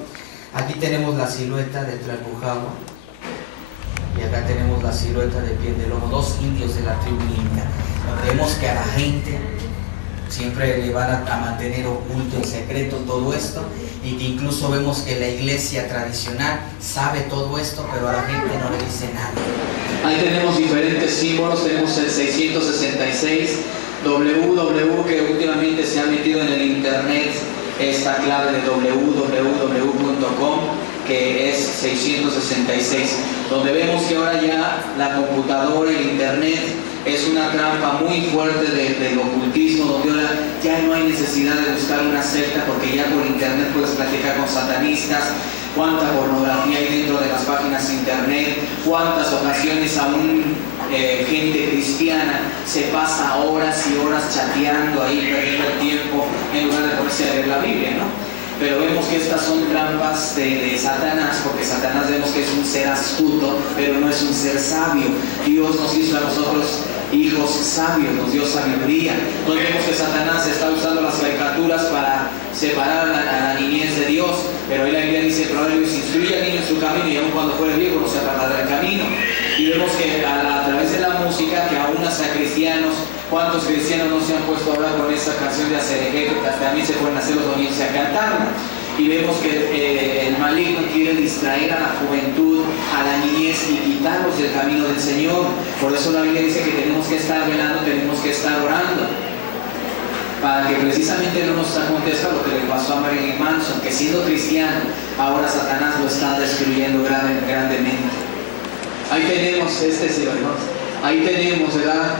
Aquí tenemos la silueta de Tlalpujahua y acá tenemos la silueta de Piel de Lobo, dos indios de la tribu inca. Vemos que a la gente siempre le van a mantener oculto en secreto todo esto, y que incluso vemos que la iglesia tradicional sabe todo esto, pero a la gente no le dice nada. Ahí tenemos diferentes símbolos. Tenemos el 666 www, que últimamente se ha metido en el internet esta clave de www.com, que es 666, donde vemos que ahora ya la computadora, el internet, es una trampa muy fuerte del ocultismo, donde ahora ya no hay necesidad de buscar una secta, porque ya por internet puedes platicar con satanistas. Cuánta pornografía hay dentro de las páginas internet, cuántas ocasiones a un gente cristiana se pasa horas y horas chateando ahí, perdiendo el tiempo, en lugar de ponerse a leer la Biblia, ¿no? Pero vemos que estas son trampas de Satanás, porque Satanás vemos que es un ser astuto, pero no es un ser sabio. Dios nos hizo a nosotros hijos sabios, nos dio sabiduría. Entonces vemos que Satanás está usando las caricaturas para separar a la niñez de Dios, pero ahí la Biblia dice, Proverbios, instruye al niño en su camino y aun cuando fuere viejo no se apartará del camino. Y vemos que a través de la música, que aún hasta cristianos, ¿cuántos cristianos no se han puesto ahora con esta canción de Aserejé, que hasta a mí se pueden hacer los domingos a cantarla? Y vemos que el maligno quiere distraer a la juventud, a la niñez y quitarlos del camino del Señor. Por eso la Biblia dice que tenemos que estar velando, tenemos que estar orando, para que precisamente no nos acontezca lo que le pasó a Marilyn Manson, que siendo cristiano, ahora Satanás lo está destruyendo grandemente. Ahí tenemos ahí tenemos, ¿verdad?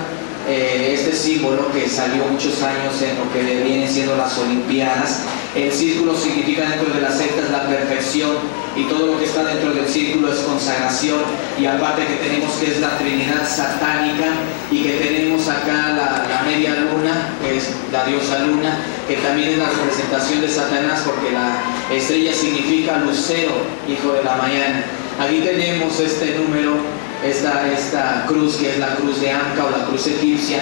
Este símbolo que salió muchos años en lo que vienen siendo las Olimpiadas. El círculo significa dentro de las sectas la perfección, y todo lo que está dentro del círculo es consagración. Y aparte que tenemos que es la Trinidad satánica, y que tenemos acá la media luna, que es la diosa luna, que también es la representación de Satanás, porque la estrella significa lucero, hijo de la mañana. Aquí tenemos este número, esta cruz, que es la cruz de Anca o la cruz egipcia,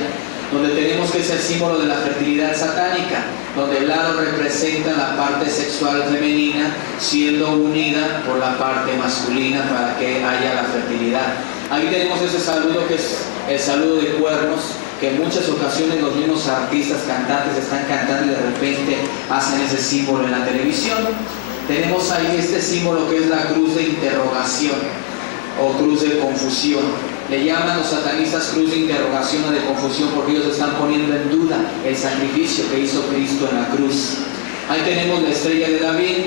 donde tenemos que es el símbolo de la fertilidad satánica, donde el lado representa la parte sexual femenina siendo unida por la parte masculina para que haya la fertilidad. Aquí tenemos ese saludo, que es el saludo de cuernos, que en muchas ocasiones los mismos artistas, cantantes están cantando y de repente hacen ese símbolo en la televisión. Tenemos ahí este símbolo que es la cruz de interrogación o cruz de confusión. Le llaman los satanistas cruz de interrogación o de confusión, porque ellos están poniendo en duda el sacrificio que hizo Cristo en la cruz. Ahí tenemos la estrella de David,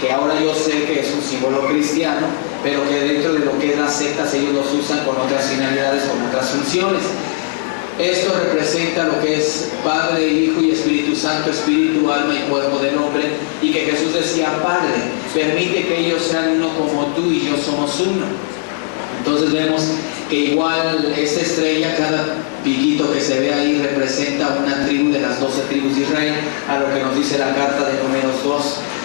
que ahora yo sé que es un símbolo cristiano, pero que dentro de lo que es las sectas ellos los usan con otras finalidades, con otras funciones. Esto representa lo que es Padre, Hijo y Espíritu Santo, espíritu, alma y cuerpo del hombre, y que Jesús decía, Padre, permite que ellos sean uno como tú y yo somos uno. Entonces vemos que igual esta estrella, cada piquito que se ve ahí representa una tribu de las 12 tribus de Israel, a lo que nos dice la carta de Números 2.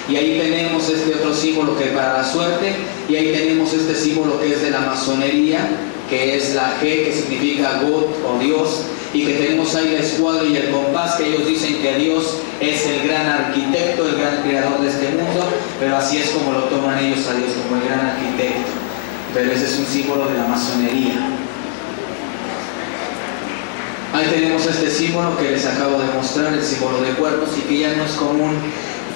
Y ahí tenemos este otro símbolo que es para la suerte, y ahí tenemos este símbolo que es de la masonería, que es la G, que significa God o Dios, y que tenemos ahí la escuadra y el compás, que ellos dicen que Dios es el gran arquitecto, el gran creador de este mundo, pero así es como lo toman ellos a Dios, como el gran arquitecto. Pero ese es un símbolo de la masonería. Ahí tenemos este símbolo que les acabo de mostrar, el símbolo de cuernos, y que ya no es común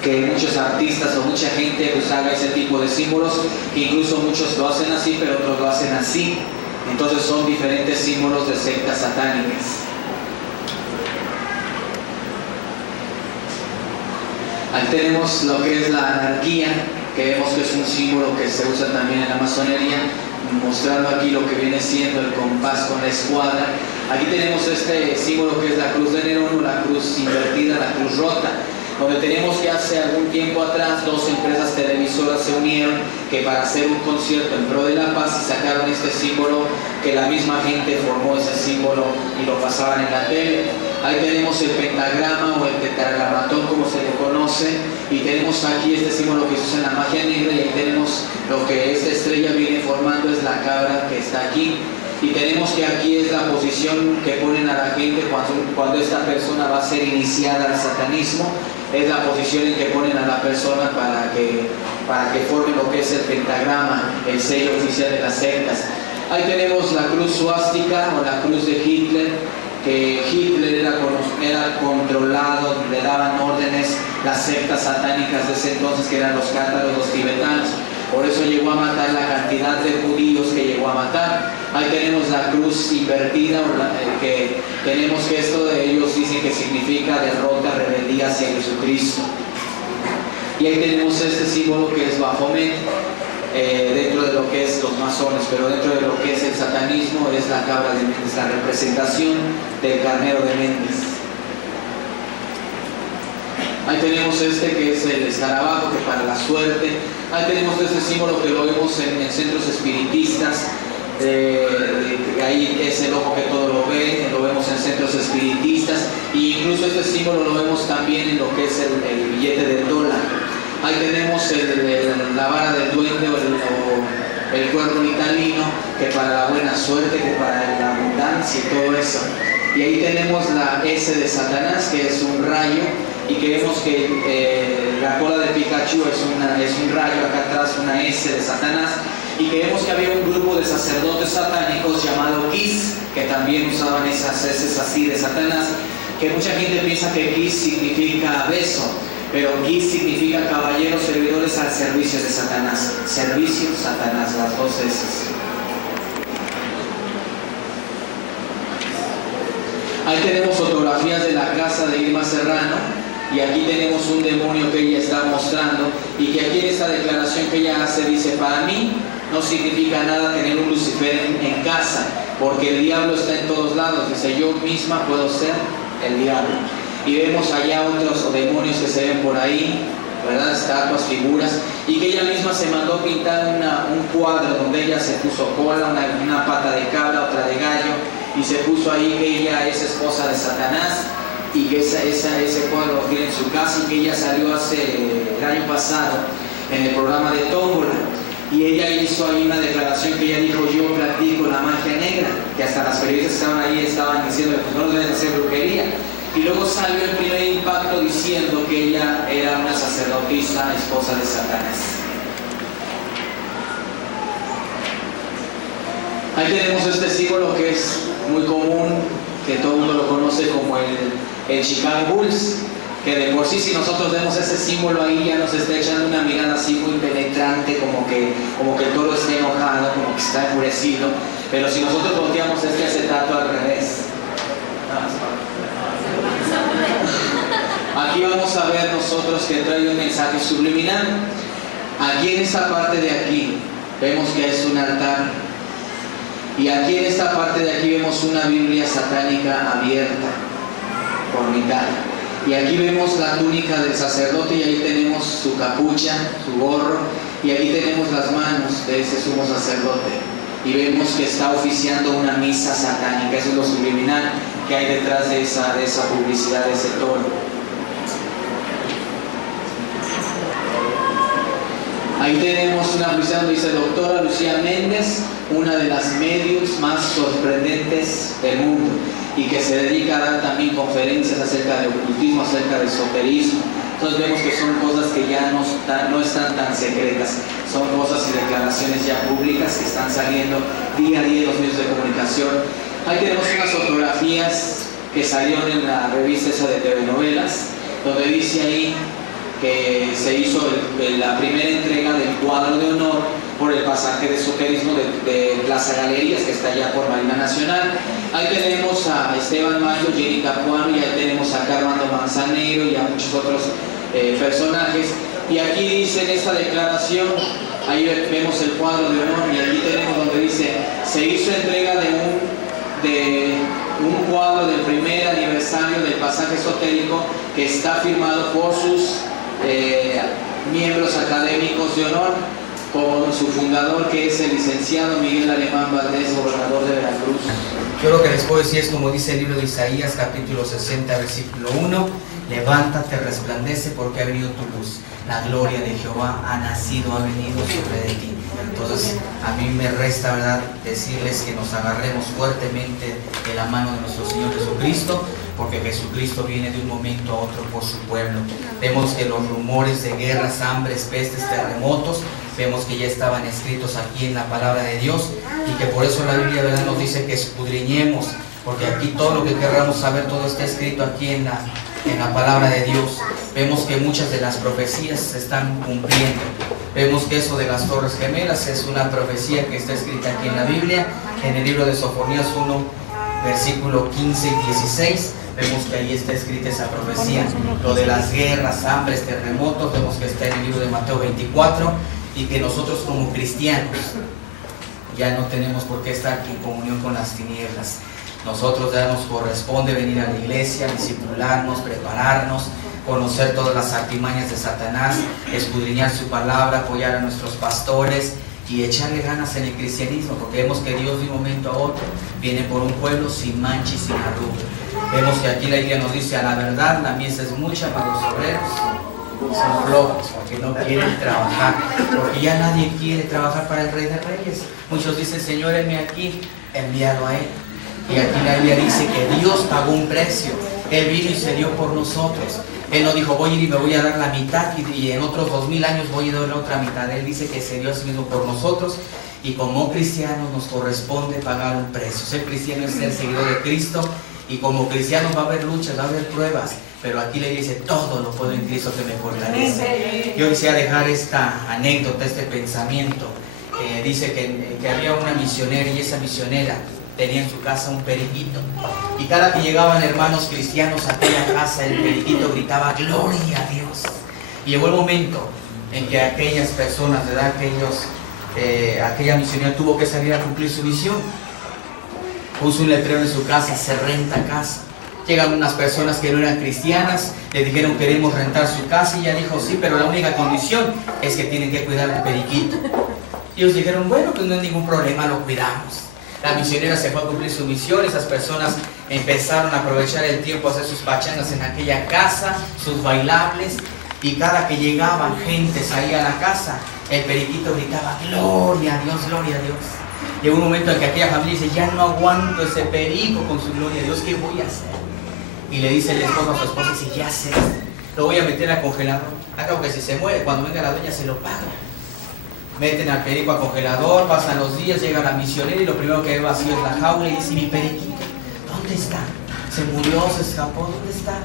que muchos artistas o mucha gente pues haga ese tipo de símbolos, que incluso muchos lo hacen así, pero otros lo hacen así. Entonces son diferentes símbolos de sectas satánicas. Ahí tenemos lo que es la anarquía, que vemos que es un símbolo que se usa también en la masonería, mostrando aquí lo que viene siendo el compás con la escuadra. Aquí tenemos este símbolo que es la cruz de Nerón, la cruz invertida, la cruz rota, donde tenemos que hace algún tiempo atrás dos empresas televisoras se unieron que para hacer un concierto en pro de la paz y sacaron este símbolo, que la misma gente formó ese símbolo y lo pasaban en la tele. Ahí tenemos el pentagrama o el tetragramatón, como se le conoce, y tenemos aquí este símbolo que se usa en la magia negra, y ahí tenemos lo que esta estrella viene formando, es la cabra que está aquí. Y tenemos que aquí es la posición que ponen a la gente cuando esta persona va a ser iniciada al satanismo, es la posición en que ponen a la persona para que forme lo que es el pentagrama, el sello oficial de las sectas. Ahí tenemos la cruz suástica o la cruz de Hitler, que Hitler era controlado, le daban órdenes las sectas satánicas de ese entonces, que eran los cátaros, los tibetanos. Por eso llegó a matar la cantidad de judíos que llegó a matar. Ahí tenemos la cruz invertida, que tenemos que esto de ellos dicen que significa derrota, rebeldía hacia Jesucristo. Y ahí tenemos este símbolo que es Baphomet, dentro de lo que es los masones, pero dentro de lo que es el satanismo es la cabra de Mendes, la representación del carnero de Mendes. Ahí tenemos este que es el escarabajo, que para la suerte. Ahí tenemos este símbolo que lo vemos en centros espiritistas, ahí es el ojo que todo lo ve, lo vemos en centros espiritistas, e incluso este símbolo lo vemos también en lo que es el billete del dólar. Ahí tenemos la vara del duende o el cuerno italino, que para la buena suerte, que para la abundancia y todo eso. Y ahí tenemos la S de Satanás, que es un rayo, y que vemos que la cola de Pikachu es un rayo, acá atrás una S de Satanás, y que vemos que había un grupo de sacerdotes satánicos llamado Kiss, que también usaban esas S así de Satanás, que mucha gente piensa que Kiss significa beso, pero Kiss significa caballeros servidores al servicio de Satanás. Servicio Satanás, las dos S. Ahí tenemos fotografías de la casa de Irma Serrano, y aquí tenemos un demonio que ella está mostrando, y que aquí en esta declaración que ella hace dice: para mí no significa nada tener un Lucifer en casa, porque el diablo está en todos lados. Dice: yo misma puedo ser el diablo. Y vemos allá otros demonios que se ven por ahí, ¿verdad? Estatuas, figuras, y que ella misma se mandó pintar un cuadro donde ella se puso cola, una pata de cabra, otra de gallo, y se puso ahí que ella es esposa de Satanás, y que ese cuadro lo tiene en su casa, y que ella salió el año pasado en el programa de Tómbola, y ella hizo ahí una declaración que ella dijo: yo practico la magia negra, que hasta las periodistas que estaban ahí estaban diciendo: pues no deben hacer brujería. Y luego salió el primer impacto diciendo que ella era una sacerdotisa, esposa de Satanás. Ahí tenemos este símbolo que es muy común, que todo el mundo lo conoce como el Chicago Bulls, que de por sí, si nosotros vemos ese símbolo ahí, ya nos está echando una mirada así muy penetrante, como que el toro está enojado, como que está enfurecido. Pero si nosotros volteamos este acetato al revés, aquí vamos a ver nosotros que trae un mensaje subliminal. Aquí en esta parte de aquí vemos que es un altar, y aquí en esta parte de aquí vemos una Biblia satánica abierta por mitad, y aquí vemos la túnica del sacerdote, y ahí tenemos su capucha, su gorro, y aquí tenemos las manos de ese sumo sacerdote, y vemos que está oficiando una misa satánica. Eso es lo subliminal que hay detrás de esa publicidad, de ese toro. Ahí tenemos una publicidad donde dice: doctora Lucía Méndez, una de las mediums más sorprendentes del mundo, y que se dedica a dar también conferencias acerca de ocultismo, acerca de esoterismo. Entonces vemos que son cosas que ya no están tan secretas, son cosas y declaraciones ya públicas que están saliendo día a día en los medios de comunicación. Ahí tenemos unas fotografías que salieron en la revista esa de telenovelas, donde dice ahí que se hizo la primera entrega del cuadro de honor por el pasaje de esoterismo de Plaza Galerías, que está allá por Marina Nacional. Ahí tenemos a Esteban Mayo, Jenny Capuano, y ahí tenemos a Armando Manzanero y a muchos otros personajes. Y aquí dice en esta declaración, ahí vemos el cuadro de honor, y aquí tenemos donde dice: se hizo entrega de un cuadro del primer aniversario del pasaje esotérico, que está firmado por sus miembros académicos de honor, como su fundador, que es el licenciado Miguel Alemán Valdés, gobernador de Veracruz. Yo lo que les puedo decir es como dice el libro de Isaías, capítulo 60, versículo 1: levántate, resplandece, porque ha venido tu luz, la gloria de Jehová ha nacido, ha venido sobre de ti. Entonces a mí me resta, ¿verdad?, decirles que nos agarremos fuertemente de la mano de nuestro Señor Jesucristo, porque Jesucristo viene de un momento a otro por su pueblo. Vemos que los rumores de guerras, hambres, pestes, terremotos, vemos que ya estaban escritos aquí en la palabra de Dios, y que por eso la Biblia, ¿verdad?, nos dice que escudriñemos, porque aquí todo lo que querramos saber, todo está escrito aquí en la palabra de Dios. Vemos que muchas de las profecías se están cumpliendo. Vemos que eso de las Torres Gemelas es una profecía que está escrita aquí en la Biblia, en el libro de Sofonías 1, versículo 15 y 16. Vemos que ahí está escrita esa profecía. Lo de las guerras, hambres, terremotos, vemos que está en el libro de Mateo 24, y que nosotros como cristianos ya no tenemos por qué estar en comunión con las tinieblas. Nosotros ya nos corresponde venir a la iglesia, discipularnos, prepararnos, conocer todas las artimañas de Satanás, escudriñar su palabra, apoyar a nuestros pastores, y echarle ganas en el cristianismo, porque vemos que Dios de un momento a otro viene por un pueblo sin mancha y sin arruga. Vemos que aquí la Biblia nos dice: a la verdad la mies es mucha, pero los obreros son flojos, porque no quieren trabajar, porque ya nadie quiere trabajar para el Rey de Reyes. Muchos dicen: Señor, heme aquí, envíalo a Él. Y aquí la Biblia dice que Dios pagó un precio. Él vino y se dio por nosotros. Él no dijo: voy a ir y me voy a dar la mitad y en otros 2000 años voy a dar la otra mitad. Él dice que se dio a sí mismo por nosotros, y como cristianos nos corresponde pagar un precio. Ser cristiano es ser seguidor de Cristo, y como cristianos va a haber luchas, va a haber pruebas, pero aquí le dice: todo lo puedo en Cristo que me fortalece. Yo quisiera dejar esta anécdota, este pensamiento. Dice que había una misionera, y esa misionera tenía en su casa un periquito, y cada que llegaban hermanos cristianos a aquella casa, el periquito gritaba: gloria a Dios. Y llegó el momento en que aquellas personas, ¿verdad? Aquella misionera tuvo que salir a cumplir su misión. Puso un letrero en su casa: se renta casa. Llegan unas personas que no eran cristianas, le dijeron: queremos rentar su casa, y ella dijo: sí, pero la única condición es que tienen que cuidar al periquito. Y ellos dijeron: bueno, pues no hay ningún problema, lo cuidamos. La misionera se fue a cumplir su misión. Esas personas empezaron a aprovechar el tiempo a hacer sus pachangas en aquella casa, sus bailables, y cada que llegaban gentes ahí a la casa, el periquito gritaba: gloria a Dios, gloria a Dios. Llegó un momento en que aquella familia dice: ya no aguanto ese perico con su gloria a Dios, ¿qué voy a hacer? Y le dice el esposo a su esposa: dice: ya sé, lo voy a meter al congelador. Acabo que si se muere, cuando venga la dueña se lo paga. Meten al perico al congelador, pasan los días, llega la misionera y lo primero que ve vacío es la jaula, y dice: mi periquito, ¿dónde está? ¿Se murió? ¿Se escapó? ¿Dónde está?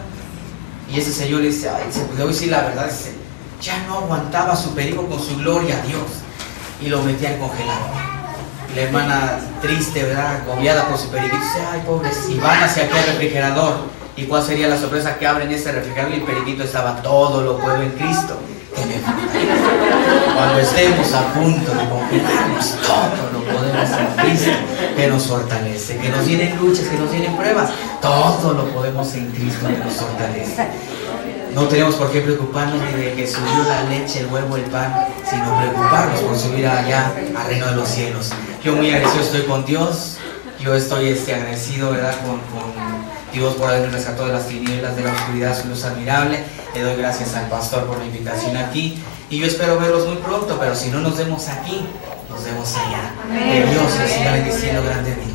Y ese señor le dice: ay, se puede decir la verdad, dice, ya no aguantaba su perico con su gloria a Dios, y lo metía al congelador. Y la hermana, triste, ¿verdad?, agobiada por su periquito, dice: ay, pobre, y van hacia aquel refrigerador. ¿Y cuál sería la sorpresa? Que abren ese refrigerador y el periquito estaba: todo lo puedo en Cristo que me fortalece. Cuando estemos a punto de congelarnos, todo lo podemos en Cristo que nos fortalece. Que nos vienen luchas, que nos vienen pruebas, todo lo podemos en Cristo que nos fortalece. No tenemos por qué preocuparnos ni de que subió la leche, el huevo, el pan, sino preocuparnos por subir allá al reino de los cielos. Yo muy agradecido estoy con Dios. Yo estoy agradecido, ¿verdad?, con Dios por haberme rescatado de las tinieblas, de la oscuridad, su luz admirable. Le doy gracias al pastor por la invitación aquí, y yo espero verlos muy pronto, pero si no nos vemos aquí, nos vemos allá. Que Dios les siga bendiciendo grandemente.